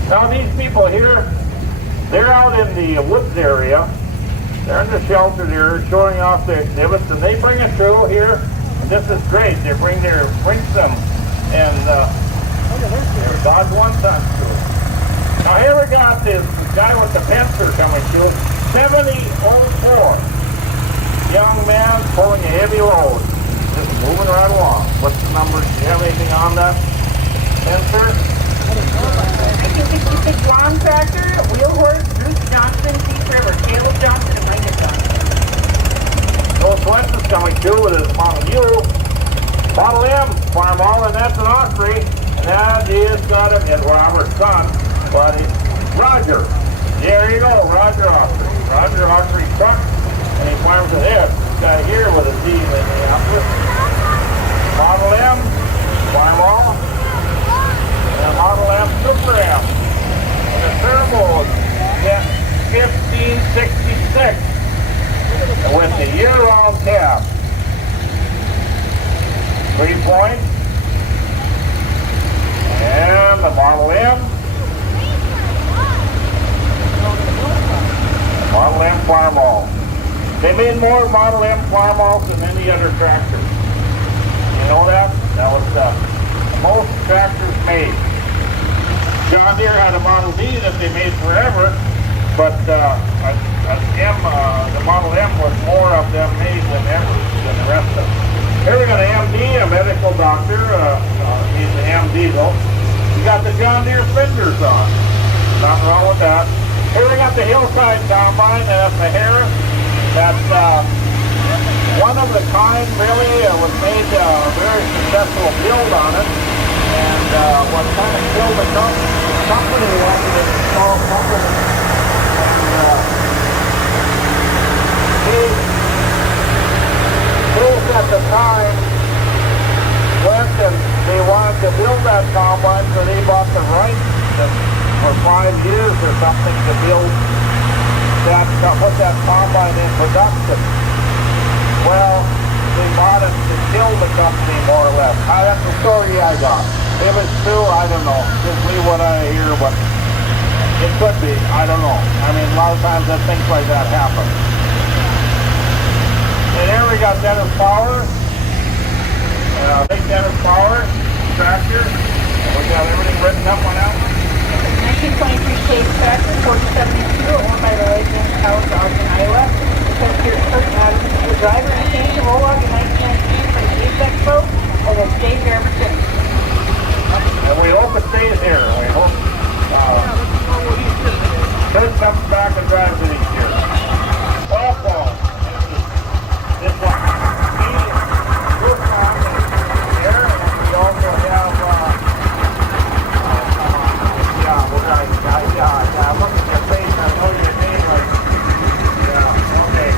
Now these people here, they're out in the woods area. They're in the shelter there, showing off their exhibits, and they bring it through here. And this is great. They bring them and their God's one son through. Now here we got this guy with the pencil coming through. 7004. Young man pulling a heavy load. Just moving right along. What's the number? Do you have anything on that pencil? 1966 lawn tractor, wheel horse, Bruce Johnson, Peace River, Caleb Johnson, and Lincoln Johnson. Noel Swenson's coming through with his Model U. Model M, farm all, and that's an Osprey. And that is got him in Robert's son, buddy. Roger. There you go, Roger Osprey. Roger Osprey truck, and he farms it there. Guy here with a D in Minneapolis. Model M, farm all. And Model M Super M. And the turbo is 1566. With the year-round cab. 3 points. And the Model M. Model M farm all. They made more Model M farm alls than any other tractor. You know that? That was the most tractors made. John Deere had a Model D that they made forever, but the Model M was more of them made than ever than the rest of them. Here we got an MD, a medical doctor. He's an M diesel. We got the John Deere fenders on. Nothing wrong with that. Here we got the Hillside Combine. That's the Harris. That's one of the kind, really. It was made a very successful build on it. And what kind of killed the company was a small company. And these at the time went and they wanted to build that combine, so they bought the rights for 5 years or something to build that, put that combine in production. Well, they bought it to kill the company more or less. That's the story I got. If it's true, I don't know. Just me what I hear, but it could be. I don't know. I mean, a lot of times that things like that happen. And here we got Dennis Power. Big Dennis Power tractor. We got everything written up on that one. 1923 Case tractor, 4072, owned by Rollag House out in Iowa. Because here the driver and came to Rollag in 1993 for the Case Expo, and has stayed here ever since. And we hope it stays here. We hope. Kurt comes back and drives it each year. Also, this one. This one here, and we also have. Look at your face. I know your name. Okay.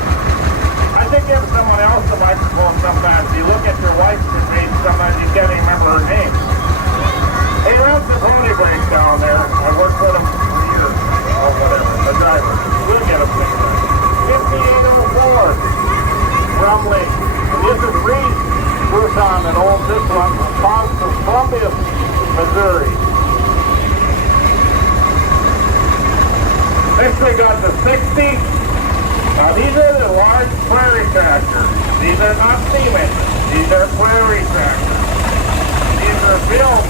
I think give someone else the microphone sometimes. You look at your wife's face, sometimes you can't even remember her name. Hey, run some pony break. Missouri. Next we got the 60. Now these are the large prairie tractors. These are not steam engines. These are prairie tractors. These are built.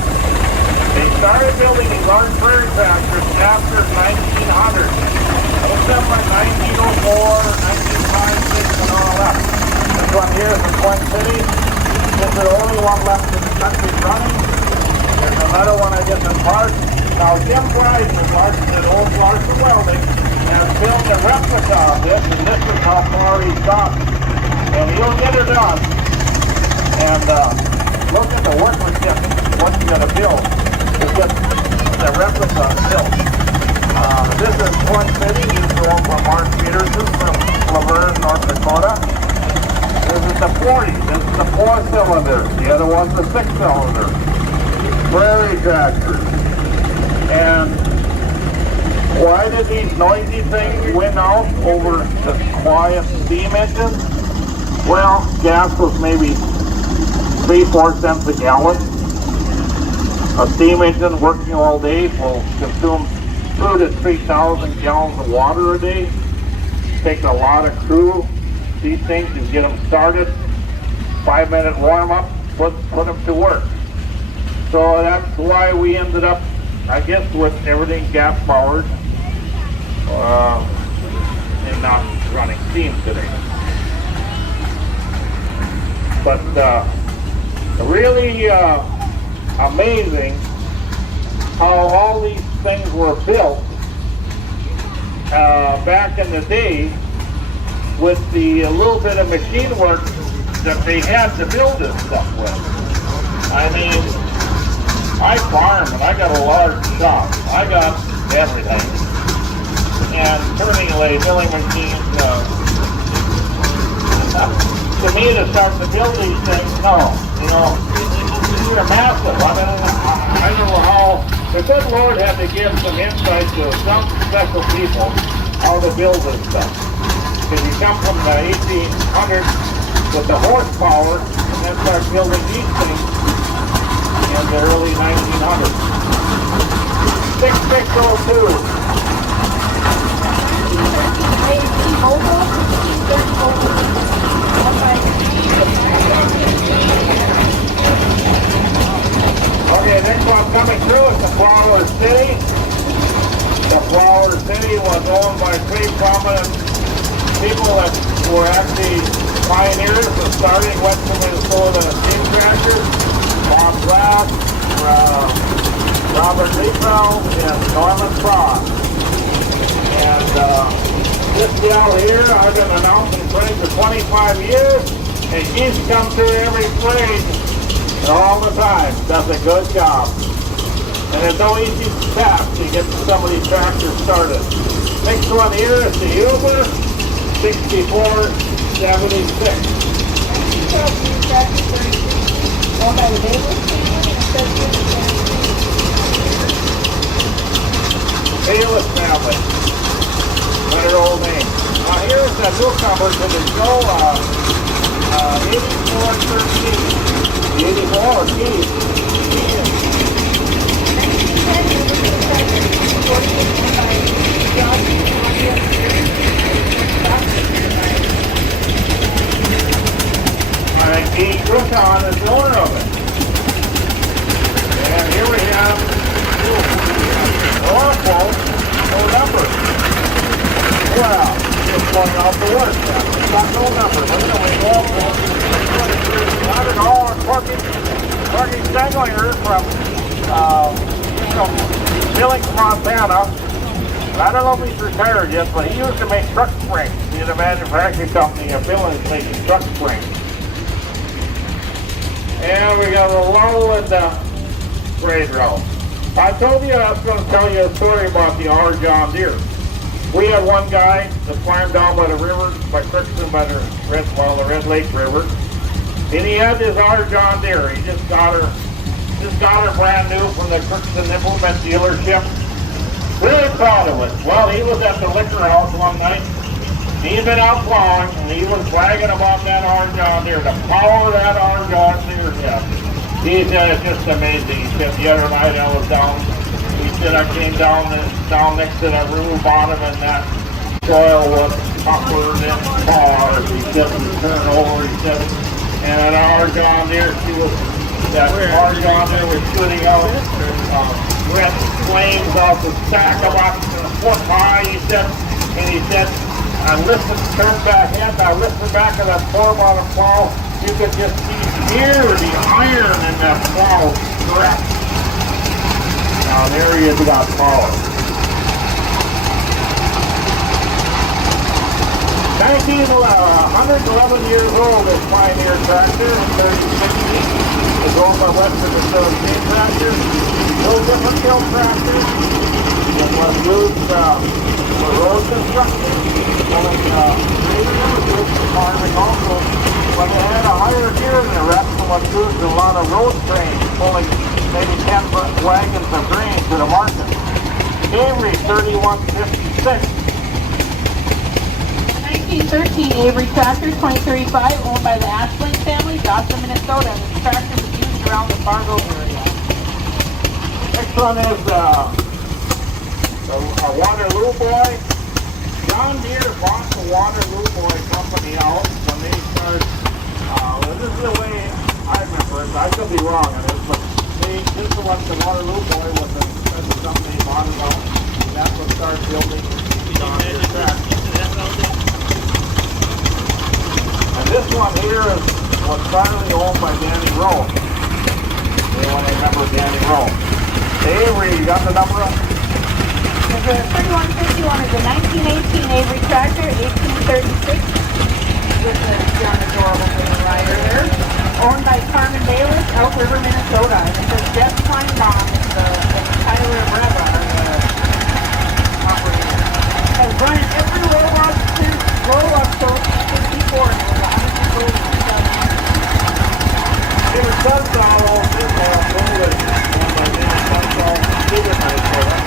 They started building these large prairie tractors after 1900. Looked up by 1904, 1956, and all that. This one here is the Twin Cities. This is the only one left in the country running. There's another one I guess in parts. Now Jim Price was at Old Larson Welding and filmed a replica of this, and this is how far he's got. And he'll get it done. And look at the workmanship, what you gotta build to get the replica built. This is Twin City. He's going from Mark Peterson from Laverne, North Dakota. This is the 40. This is the 4-cylinder. The other one's the 6-cylinder. Prairie tractors. And why did these noisy things win out over the quiet steam engines? Well, gas was maybe 3-4 cents a gallon. A steam engine working all day will consume 2,000 to 3,000 gallons of water a day. Takes a lot of crew. These things, you get them started, 5-minute warm up, put them to work. So that's why we ended up, I guess, with everything gas powered and not running steam today. But really amazing how all these things were built back in the day with the little bit of machine work that they had to build this stuff with. I mean, I farm and I got a large shop. I got everything. And turning lathe, milling machines. To me, to start to build these things, no. You know, these are massive. I don't know how. The good Lord had to give some insight to some special people how to build this stuff. Because you come from the 1800s with the horsepower and then start building these things in the early 1900s. 6602. Okay, next one coming through is the Flower City. The Flower City was owned by 3 prominent people that were actually pioneers of starting Western Minnesota steam tractors. Bob Glass, Robert Liefeld, and Norman Frost. And this gal here, I've been announcing trades for 25 years, and she's come through every trade all the time. Does a good job. And it's no easy task to get some of these tractors started. Next one here is the Uber 6476. Bayless family. Better old name. Now here's that newcomer to the show, 8413. 84 keys. And Dean Gruton is the owner of it. And here we have Oracle, no number. Well, it's going out to work now. It's got no number. But anyway, Oracle, $100 parking Stenglinger from Billings, Montana. And I don't know if he's retired yet, but he used to make truck springs. He had a manufacturing company in Billings making truck springs. And we got a lull in the grade row. I told you I was going to tell you a story about the R. John Deere. We had one guy that farmed down by the river, by Crookston, by the Red Lake River. And he had this R. John Deere. He just got her brand new from the Crookston Implement dealership. Really proud of it. Well, he was at the liquor house one night. He'd been out plowing, and he was bragging about that R. John Deere, the power of that R. John Deere. Yeah. He said it's just amazing. He said the other night I was down. He said I came down next to that river bottom and that soil was tougher than tar. He said we turned over. He said, and an argon there, that argon there was shooting out red flames off the stack about a foot high. He said, and he said, I listened, turned back head, I listened back to that four-bottom plow. You could just hear the iron in that plow stretch. Now there he is got power. 111 years old, this Pioneer tractor, 3060. It's owned by Western Association Tractor. No different kill tractor. It was used for road construction. Farming also. But it had a higher gear than the rest and was used in a lot of road trains, pulling maybe 10-foot wagons of grain to the market. Avery 3156. 1913 Avery tractor, 2035, owned by the Ashland family, Dawson, Minnesota. This tractor was used around the Fargo area. Next one is a Waterloo boy. John Deere bought the Waterloo boy company out when they started. This is the way I remember it. I could be wrong on this, but this is what the Waterloo boy was the company bought it out. And that's what started building John Deere tractors. And this one here was finally owned by Danny Rowe. Anyone remember Danny Rowe? Avery, you got the number up? The 3151 is a 1918 Avery tractor, 1836. With the young adorable little rider there. Owned by Carmen Bayless, Elk River, Minnesota. And it says Jeff Kleinbaum is the Tyler Breva, the operator. Has run in every Rollag since Rollag sold in 54 and was 100 years old in 2007. There were sunflowers in there, Minnesota.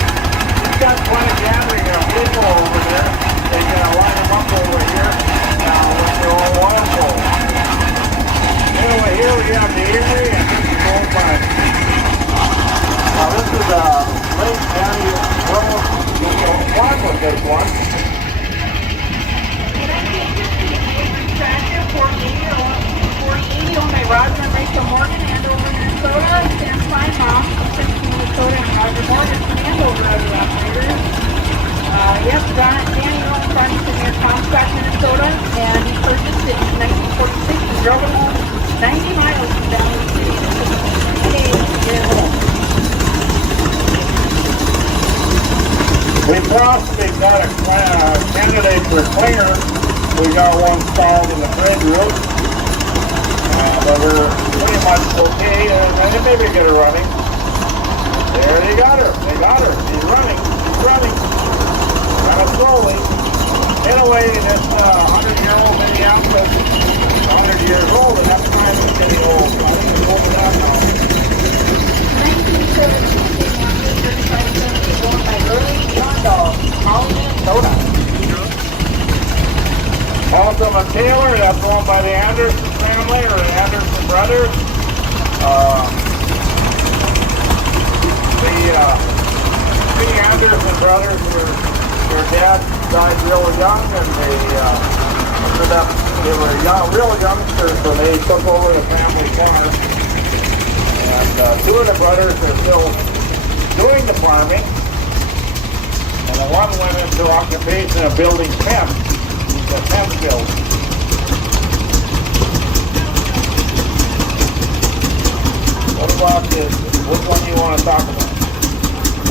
He's got quite a gathering of people over there. They're going to line them up over here with their own oil pole. Anyway, here we have the Avery, and this is owned by. Now this is Lake County Road. One with this one. 1950 Avery tractor, 4080 owned by Roger and Rachel Morgan, Andover, Minnesota. Sam Kleinbaum, Central Minnesota, and Roger Morgan from Andover are the operators. Yep, Danny owns Farmington near Comstock, Minnesota, and he purchased it in 1946 and drove it home 90 miles from Valley City. We possibly got a candidate for cleaner. We got one installed in the Prairie road. But we're pretty much okay, and maybe get her running. There they got her. They got her. She's running. She's running. Kind of slowly. Anyway, this 100-year-old Minneapolis is 100 years old, and that's time it's getting old. So I think it's old enough now. 1970 owned by Rollag, Minnesota. Ultimate Taylor, that's owned by the Anderson family or the Anderson brothers. The Anderson brothers their dad died real young, and they were real youngsters when they took over the family farm. And two of the brothers are still doing the farming, and the one went into occupation of building tents. The tent build. What about this? Which one do you want to talk about?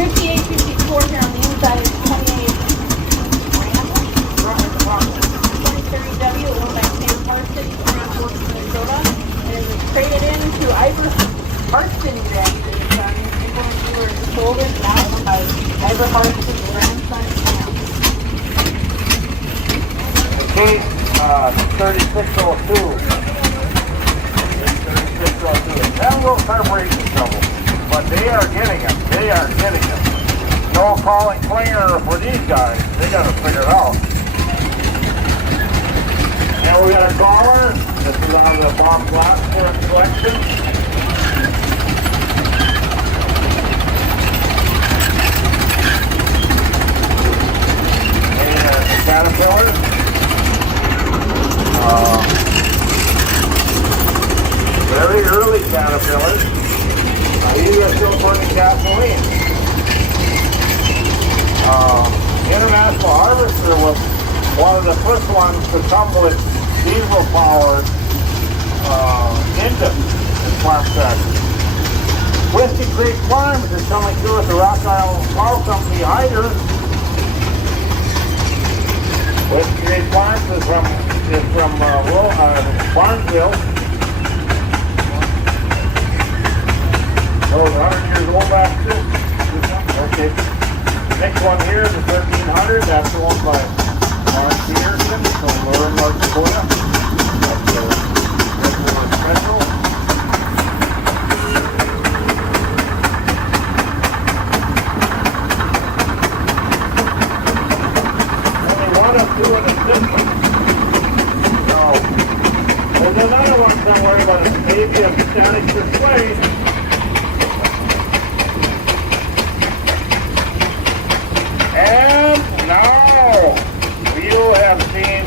5854 here on the inside is 28 23W, owned by Sam Parsons, Minnesota, and it was traded in to Ivor Parsons actually. People who were sold it, now owned by Ivor Parsons' grandson, Sam. Case 3602. 3602. They have a little carburation trouble, but they are getting it. They are getting it. No calling cleaner for these guys. They got to figure it out. And we got a caller. This is out of the Bob Glass collection. one of the first ones to come with diesel-powered engine in farm tractors. Whiskey Creek Farms is coming through with the Rock Island Plow Company Hyder. Whiskey Creek Farms is from Barnesville. Those 100 years old back too. Okay. Next one here is the 1300. That's owned by Mark Peterson from Lower North Dakota. That's the regular special. Only one of two in the system. So, there's another one somewhere, but it's maybe a static display. And now you have seen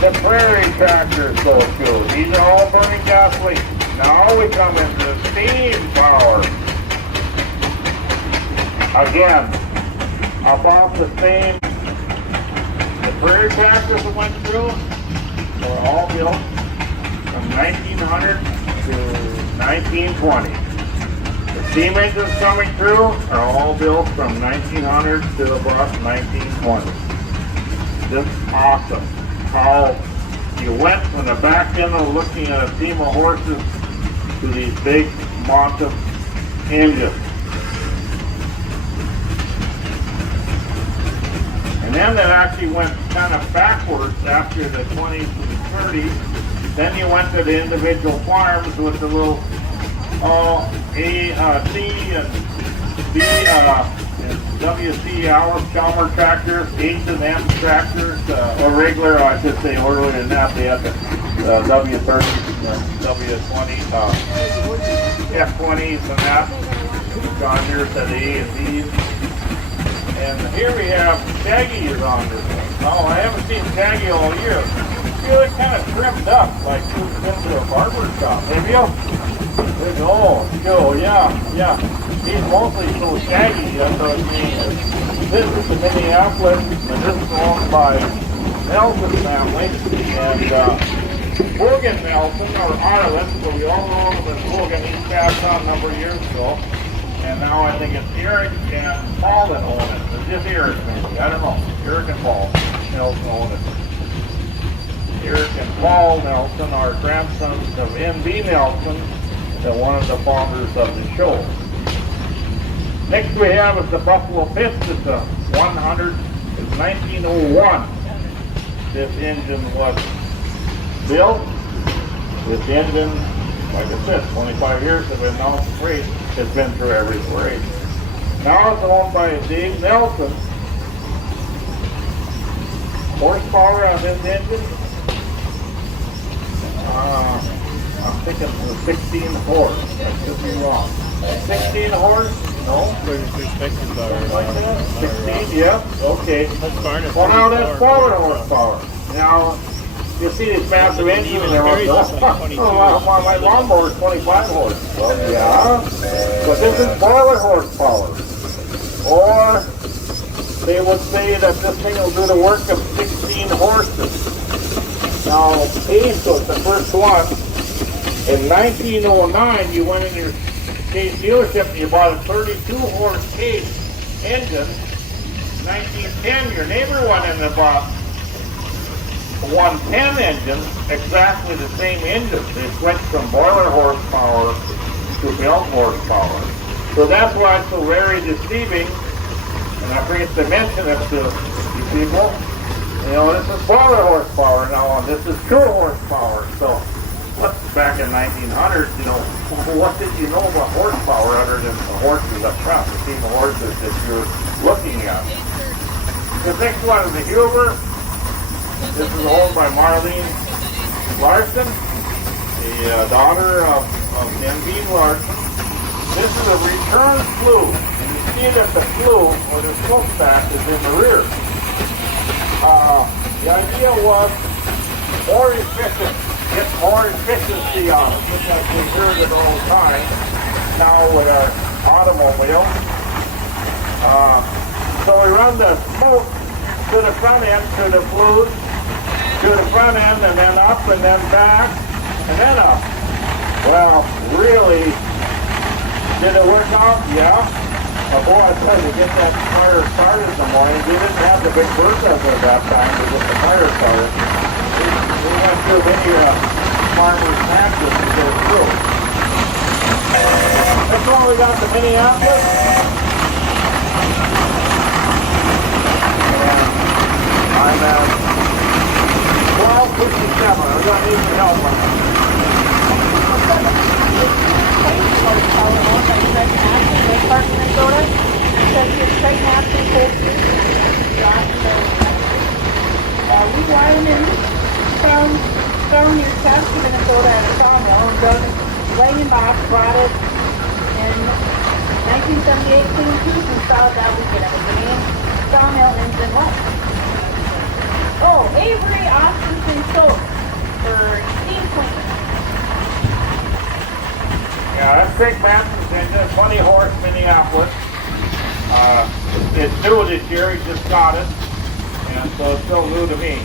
the Prairie tractors go through. These are all burning gasoline. Now we come into the steam power. Again, about the same. The Prairie tractors that went through were all built from 1900 to 1920. The steam engines coming through are all built from 1900 to about 1920. Just awesome how you went from the back end of looking at a team of horses to these big monster engines. And then that actually went kind of backwards after the 20s to the 30s. Then you went to the individual farms with the little A, C, and B, and WC Chalmer tractors, H and M tractors, or regular, I should say, earlier than that, they had the W30, W20, F20s and that. John Deere said A and B's. And here we have Shaggy is on this one. Oh, I haven't seen Shaggy all year. Feel it kind of trimmed up, like he's been to a barber shop. Have you? Oh, yeah. He's mostly so shaggy, that's what I mean. This is the Minneapolis, and this is owned by Nelson family, and Hogan Nelson, or Ireland, so we all know him as Hogan. He passed on a number of years ago, and now I think it's Eric and Paul that own it. It's just Eric, maybe, I don't know. Eric and Paul Nelson own it. Eric and Paul Nelson are grandsons of N.B. Nelson, one of the founders of the show. Next we have is the Buffalo Pitts. It's a 100, it's 1901. This engine was built. This engine, like I said, 25 years have been now race. It's been through every race. Now it's owned by Dave Nelson. Horsepower on this engine, I'm thinking it was 16 horse. I could be wrong. 16 horse? No? 36 Texas are Like that? 16, yeah. Okay. That's fine. Well, now that's 4 horsepower. Now, you see this massive engine in there. Very just like 22. My lawnmower is 25 horse. Well, yeah. But this is boiler horsepower. Or they would say that this thing will do the work of 16 horses. Now, Case was the first one. In 1909, you went in your Case dealership and you bought a 32-horse Case engine. 1910, your neighbor went in and bought a 110 engine, exactly the same engine. They switched from boiler horsepower to belt horsepower. So that's why it's so very deceiving, and I forget to mention it to you people. You know, this is boiler horsepower now, and this is true horsepower. So, back in 1900, you know, what did you know about horsepower other than the horses up front, the team of horses that you're looking at? The next one is the Huber. This is owned by Marlene Larson, the daughter of N.B. Larson. This is a return flue, and you see that the flue, or the smokestack, is in the rear. The idea was more efficient, get more efficiency out of it, just like we heard it all the time now with our automobile. So we run the smoke to the front end, to the flues, to the front end, and then up, and then back, and then up. Well, really, did it work out? Yeah. But boy, I tell you, get that fire started in the morning. We didn't have the big burst up at that time to get the fire started. We went through many farmers' patches to go through. That's all we got to Minneapolis. I'm at 12:57. I'm going to need some help on that. We wired them in down near Sept, Minnesota at a sawmill and built it laying box, brought it in 1978, clean tooth, installed that weekend. It was the main sawmill engine left. Oh, Avery, Austin, and Soap for steam cleaning. Yeah, that's St. Matthew's engine, 20 horse Minneapolis. It's new this year, he just got it, and so it's still new to me.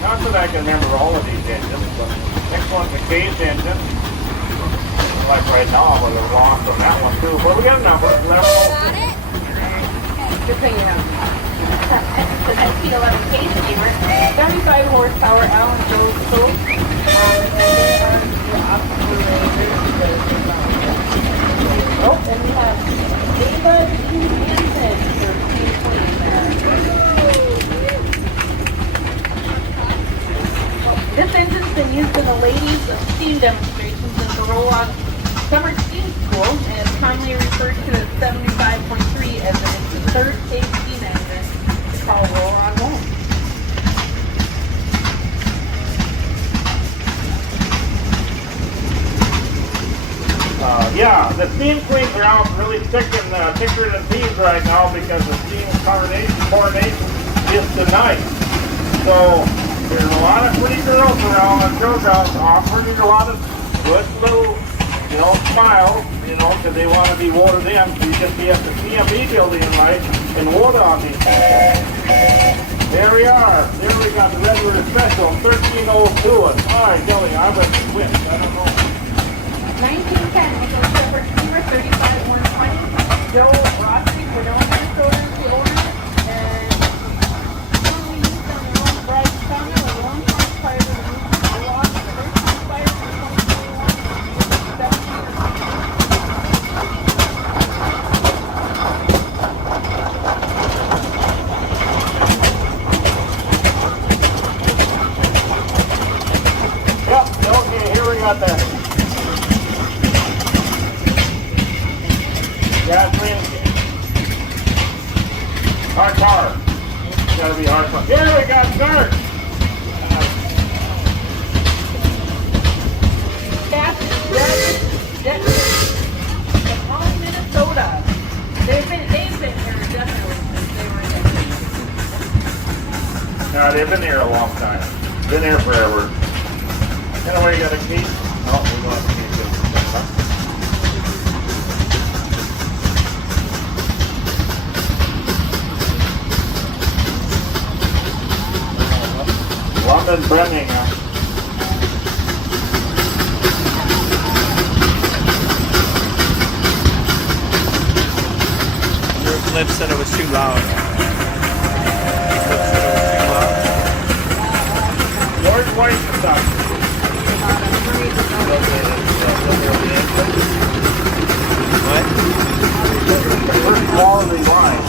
Not that I can remember all of these engines, but next one's a cage engine. Like right now, I'm a little lost on that one too. But we got a number, 11. Got it? Good thing you know. It's an ST11 cage steamer, 75 horsepower, Allen Joe Soap, and they are the oh, and we have Ava Hansen for steam cleaning there. This engine's been used in the ladies' steam demonstrations in the Rollag Summer Steam School, and it's commonly referred to as 75.3 as it is the third stage steam engine. It's called Rollag Home. Yeah, the steam cleans are out really thick and thicker than thieves right now because the steam coronation is tonight. So there's a lot of pretty girls around the showgrounds offering a lot of good little, smiles, because they want to be watered in. So you can be at the CME building right and water on these people. There we are. There we got the Red River Special, 1302. All right, Kelly, I'm going to switch. I don't know. 1910, Nicholas Shepherd Steamer, 35120. Joe Rossi, Winona, Minnesota, the owner. And we used on the own Bright County, a long time prior to the move to the law. The first expired in 2021. Yep, okay, here we got that. Gasoline. Hard car. It's gotta be hard car. Here we got dirt. From home, Minnesota. They've been here definitely since they were in. No, they've been here a long time. Been here forever. Anyway, you got a key? No, we don't have a key. London Birmingham. Your clip said it was too loud. Clip said it was too loud. George White stuff. What? First quality line.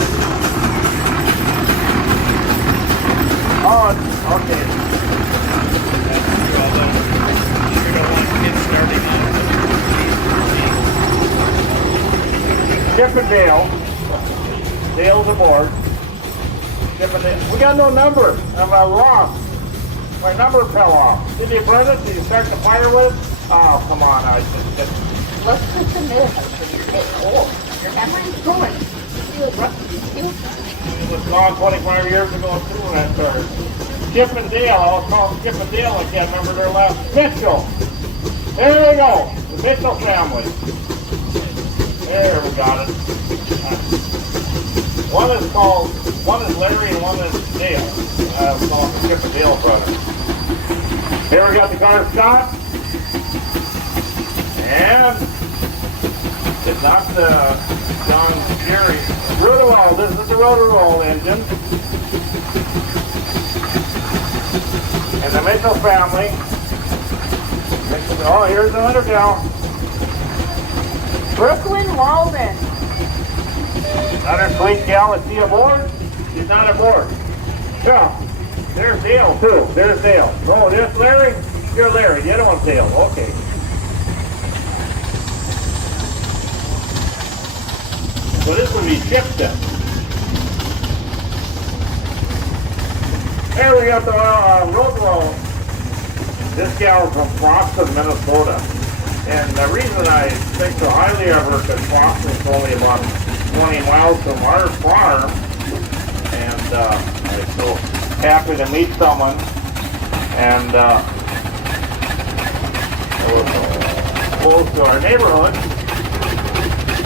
Oh, okay. Well, then, you don't want to get starting on Chip and Dale. Dale's aboard. Chip and Dale. We got no number. I'm lost. My number fell off. Did you burn it? Did you start the fire with it? Oh, come on. I just Let's just admit it. You're getting old. Your memory's going. You feel rusty. it was gone 25 years ago too when I started. Chip and Dale. I'll call them Chip and Dale. I can't remember their last. Mitchell. There we go. The Mitchell family. There we got it. One is called One is Larry and one is Dale. Someone can skip a Dale brother. Here we got the car stopped. And it's not the John Jerry Roll. This is the roll engine. And the Mitchell family. Oh, here's the undergal. Brooklyn Walden. Another sweet gal. Is she aboard? She's not aboard. Yeah. There's Dale too. There's Dale. No, there's Larry. You're Larry. The other one's Dale. Okay. So this would be Shipton. There we got the road roll. This gal from Boston, Minnesota. And the reason I think so highly of her is that Boston's only about 20 miles from our farm. And I'm so happy to meet someone. And close to our neighborhood.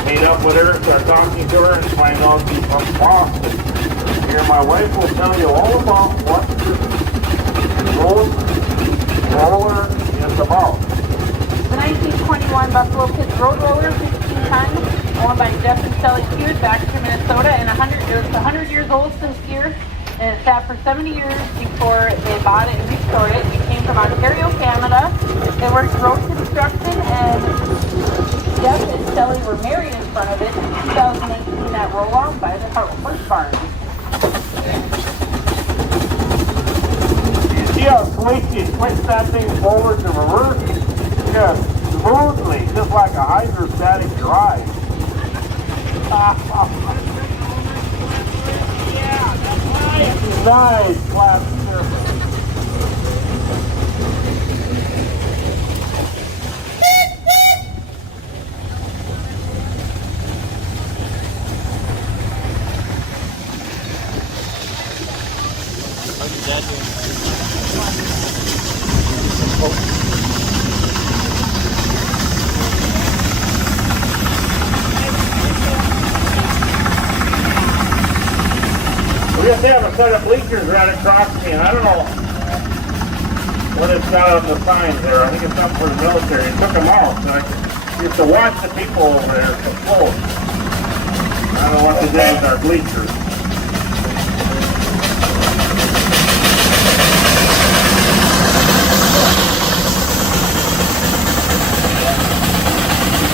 Meet up with her, start talking to her, and find out she's from Boston. Here, my wife will tell you all about what this road roller is about. The 1921 Buffalo Kids Road Roller, 15 tons, owned by Jeff and Sally Sears, Baxter, Minnesota, and 100 years old since here. And it sat for 70 years before they bought it and restored it. It came from Ontario, Canada. They worked road construction, and Jeff and Sally were married in front of it in 2018 at Rollag by the horse barn. You see how sweet she switched that thing forward to reverse? Just smoothly, just like a hydrostatic drive. Nice flat surface. How's your dad doing? We just have a set of bleachers right across me, and I don't know what it's got on the signs there. I think it's something for the military. It took them out, so I used to watch the people over there so close. I don't know what to do with our bleachers.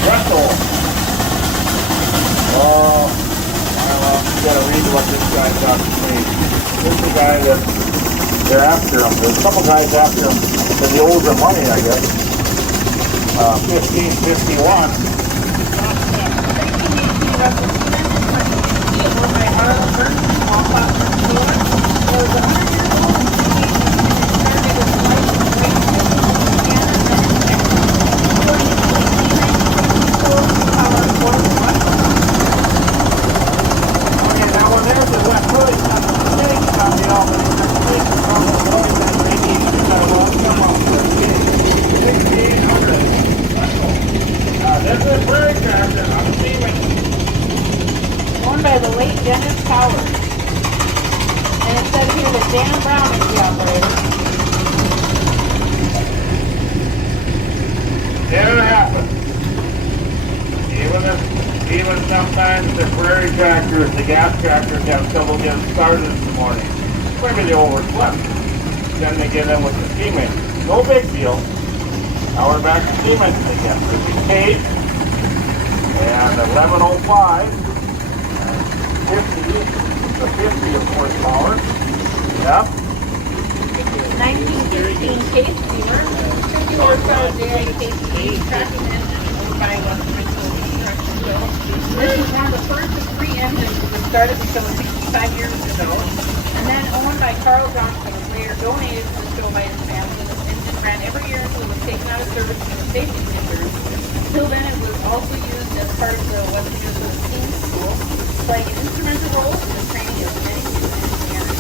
Russell. Oh, well, you gotta read what this guy's got to say. This is the guy that they're after him. There's a couple guys after him, and he owes them money, I guess. 1551. This is Prairie tractor. I'm steaming. Owned by the late Dennis Powers. And it says here that Dan Brown is the operator. Never happened. Even sometimes the Prairie tractors, the gas tractors have trouble getting started in the morning. Maybe they overslept. Then they get in with the steam engine. No big deal. Now we're back to steam engine again. 50K and 1105. 50 of horsepower. Yep. 1916 case steamer. 50 horsepower JI case steam tracking engine owned by Western Construction. This is one of the first of 3 engines that started some 65 years ago. And then owned by Carl Johnson, later donated to the show by his family. This engine ran every year until it was taken out of service due to safety features. Until then, it was also used as part of the Western Minnesota Steam School, playing an instrumental role in the training of many new engineers.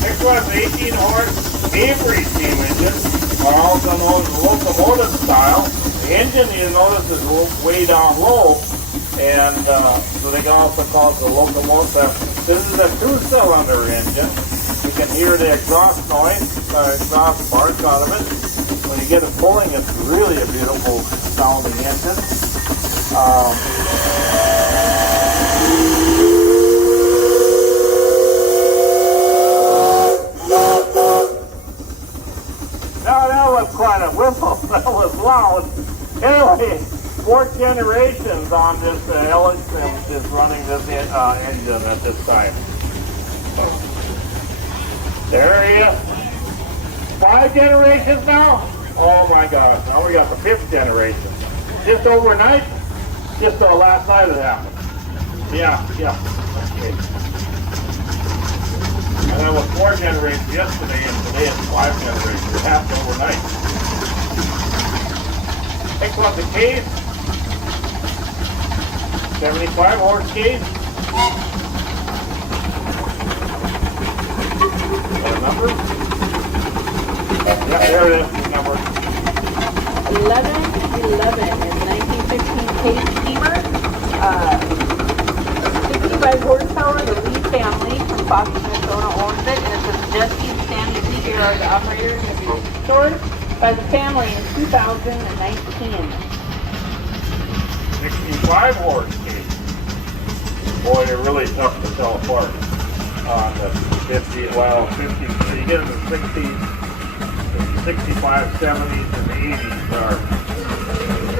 Next one's 18 horse Avery steam engine, also known as locomotive style. The engine, you notice, is way down low, and so they can also call it the locomotive. This is a two-cylinder engine. You can hear the exhaust noise, exhaust bark out of it. When you get it pulling, it's really a beautiful sounding engine. Now that was quite a whistle. That was loud. Anyway, 4 generations on this Ellison is running this engine at this time. There he is. 5 generations now? Oh my gosh, now we got the 5th generation. Just overnight? Just last night it happened. Yeah. Okay. And that was 4 generations yesterday, and today it's 5 generations. It happened overnight. Next one's a case. 75 horse case. What a number? Yeah, there it is, the number. 1111 is a 1915 case steamer. 65 horsepower. The Lee family from Fox, Minnesota owns it, and it's a Jesse and Sammy Lee here are the operators, and it's stored by the family in 2019. 65 horse case. Boy, they're really tough to tell apart on the 50, well, 50, so you get into 60s, 65, 70s, and the 80s are,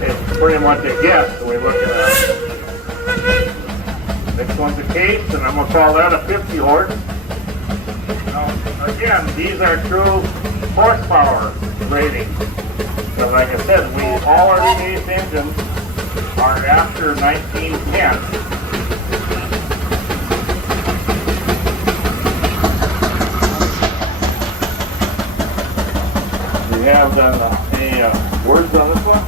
it's pretty much a guess the way we look at it. Next one's a case, and I'm going to call that a 50 horse. Now, again, these are true horsepower ratings. So like I said, all our case engines are after 1910. Do you have any words on this one?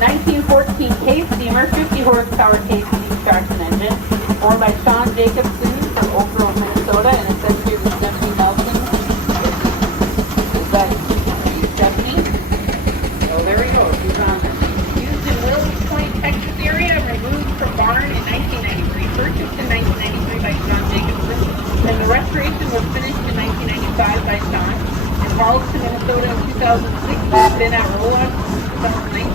1914 case steamer, 50 horsepower case extraction engine, owned by Sean Jacobson from Oak Grove, Minnesota, and it says here with Stephanie Nelson. Is that Stephanie? Oh, there we go. She's on there. Used in Willows Point, Texas area, removed from barn in 1993, purchased in 1993 by Sean Jacobson, and the restoration was finished in 1995 by Sean, and hauled to Minnesota in 2006, then at Rollag 2019.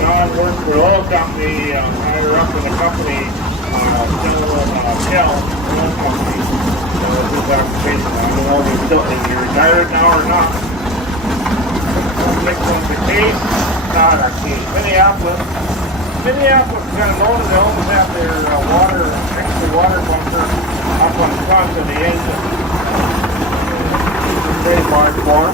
John works for an oil company, higher up in the company, Shell Oil Company. So this is occupation. I don't know if he's still retired now or not. Next one's the case. Not our case. Minneapolis. Minneapolis is kind of known. They always have their extra water bunker up on the front of the engine. Trademark form.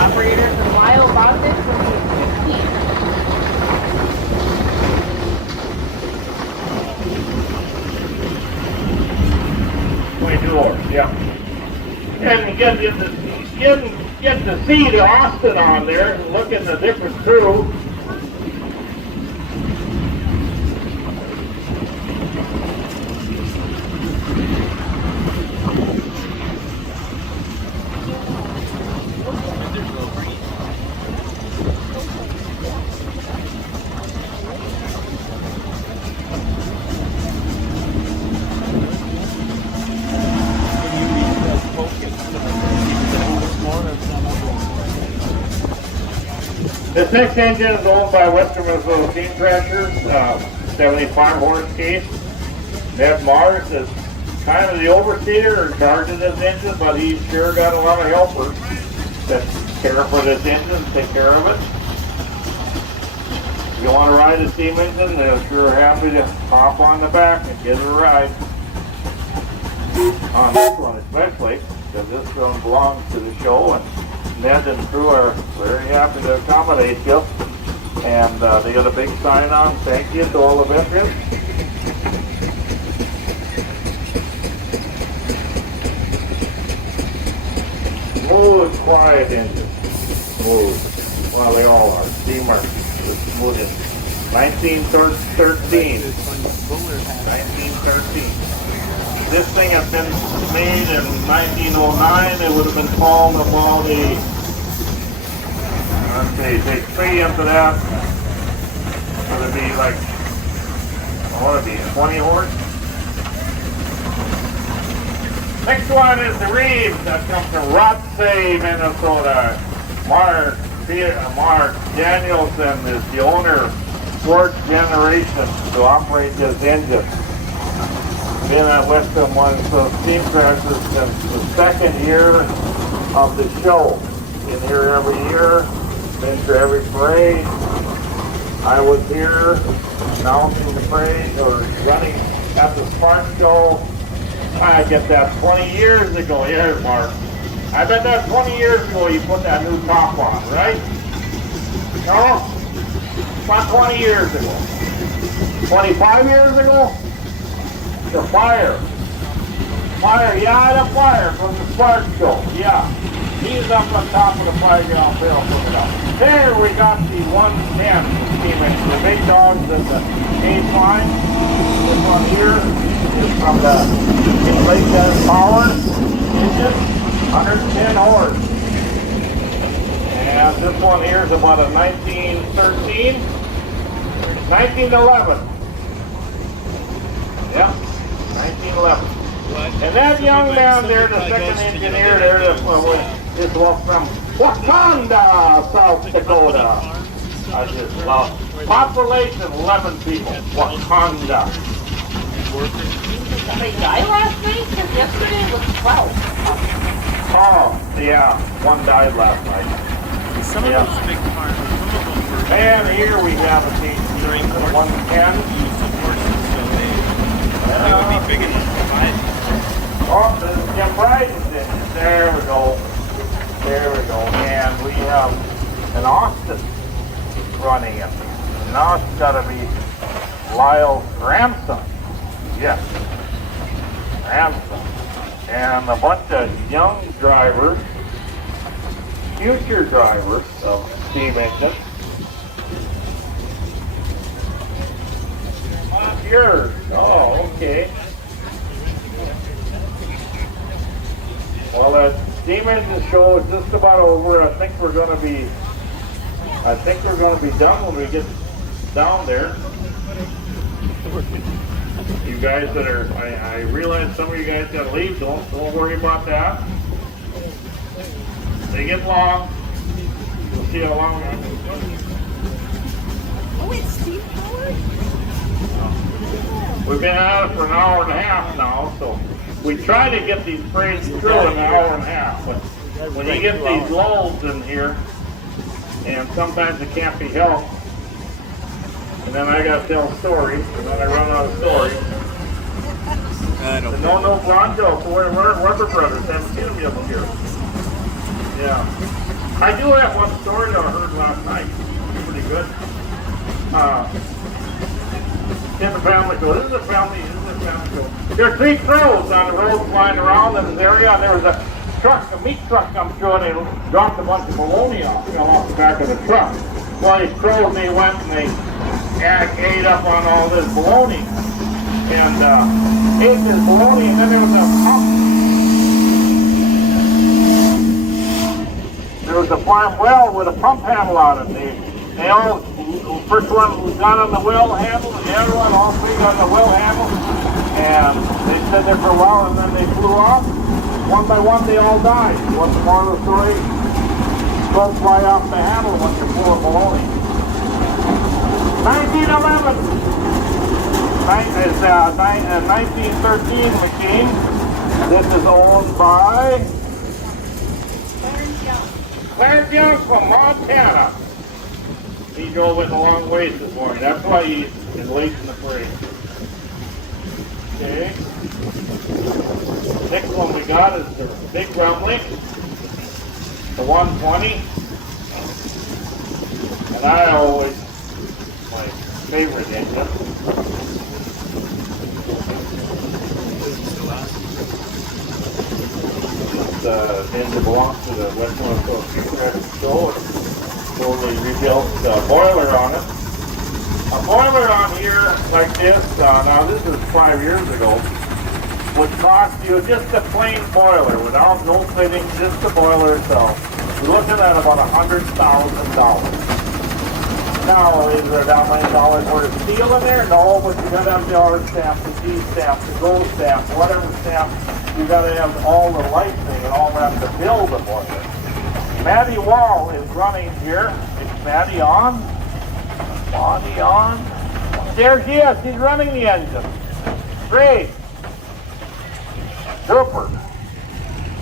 Operators and Lyle bought this when he was 15. 22 horse, yeah. And you get to see the Austin on there, look at the different crew. This next engine is owned by Western Minnesota Steam Threshers, 75 horse case. Ned Mars is kind of the overseer in charge of this engine, but he's sure got a lot of helpers that care for this engine, take care of it. If you want to ride a steam engine, they're sure happy to hop on the back and give it a ride. On this one especially, because this one belongs to the show, and Ned and crew are very happy to accommodate you. And they got a big sign on, thank you to all the veterans. Smooth, quiet engine. Smooth. Well, they all are. Steamer was moved in 1913. 1913. This thing had been made in 1909. It would have been called about a, okay, take 3 into that. Would it be like, what would it be, 20 horse? Next one is the Reeves that comes from Rothsay, Minnesota. Mark Danielson is the owner, 4th generation to operate this engine. Been at Western one, so Steam Threshers since the 2nd year of the show. Been here every year, been to every parade. I was here announcing the parade or running at the Spark show. I get that 20 years ago. Here, Mark. I bet that 20 years ago you put that new top on, right? No? About 20 years ago. 25 years ago? The fire. Fire, yeah, the fire from the Spark show. Yeah. He's up on top of the 5-gallon barrel putting it up. There we got the 110 steam engine. The big dogs in the A line. This one here is from the Lake Power engine, 110 horse. And this one here is about a 1913, 1911. Yeah, 1911. And that young man there, the second engineer there, is from Wakanda, South Dakota. I just love population 11 people. Wakanda. Somebody died last night? Because yesterday was 12. Oh, yeah, one died last night. Some of those big farms, some of them were And here we have a team during 110. use of horses, so they would be big enough to ride. Oh, there's Jim Bryden's in it. There we go. There we go. And we have an Austin running it. Now it's got to be Lyle's grandson. Yes. Grandson. And a bunch of young drivers, future drivers of steam engines. Yours. Oh, okay. Well, that steam engine show is just about over. I think we're going to be done when we get down there. You guys that are, I realize some of you guys got to leave. Don't worry about that. They get long. We'll see how long. Oh, it's Steve Howard? We've been at it for an hour and a half now, so we try to get these parades through in an hour and a half. But when you get these lulls in here, and sometimes it can't be helped, and then I got to tell stories, and then I run out of stories. No Bronco for Weber Brothers. Haven't seen them yet here. Yeah. I do have one story that I heard last night. Pretty good. In the family go. This is a family go. There are 3 crows on the road flying around in this area, and there was a truck, a meat truck come through, and they dropped a bunch of bologna off, fell off the back of the truck. Well, these crows, they went and they ate up on all this bologna. And ate this bologna, and then there was a pump. There was a farm well with a pump handle on it. They all, first one got on the well handle, and the other one, all 3 got on the well handle. And they stood there for a while, and then they flew off. One by one, they all died. You want the moral of the story? Don't fly off the handle when you're full of bologna. 1911. It's a 1913 machine. This is owned by Clarence Young from Montana. He drove it a long ways this morning. That's why he's late in the parade. Okay. Next one we got is the Big Rumbling, the 120. And I always, my favorite engine. This engine belongs to the Western Minnesota Show. totally rebuilt boiler on it. A boiler on here like this, now this is 5 years ago, would cost you just a plain boiler without no fittings, just the boiler itself. You're looking at about $100,000. Now, is there that many dollars worth of steel in there? No, but you gotta have the R stamp, the G stamp, the gold stamp, whatever stamp. You gotta have all the licensing and all that to build a boiler. Maddie Wall is running here. Is Maddie on? Bonnie on? There she is. She's running the engine. Great. Super.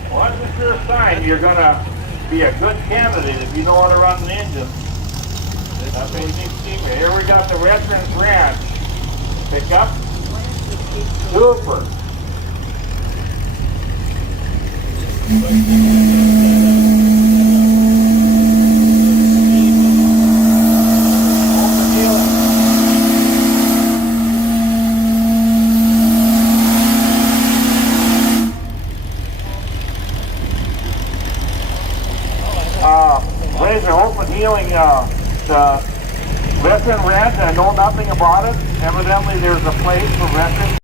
Well, that's a sure sign you're gonna be a good candidate if you know how to run an engine. That's what you keep seeing. Here we got the Veterans Ranch. Pick up. Super. Razor Hope and Healing, the veteran ranch, I know nothing about it. Evidently there's a place for veterans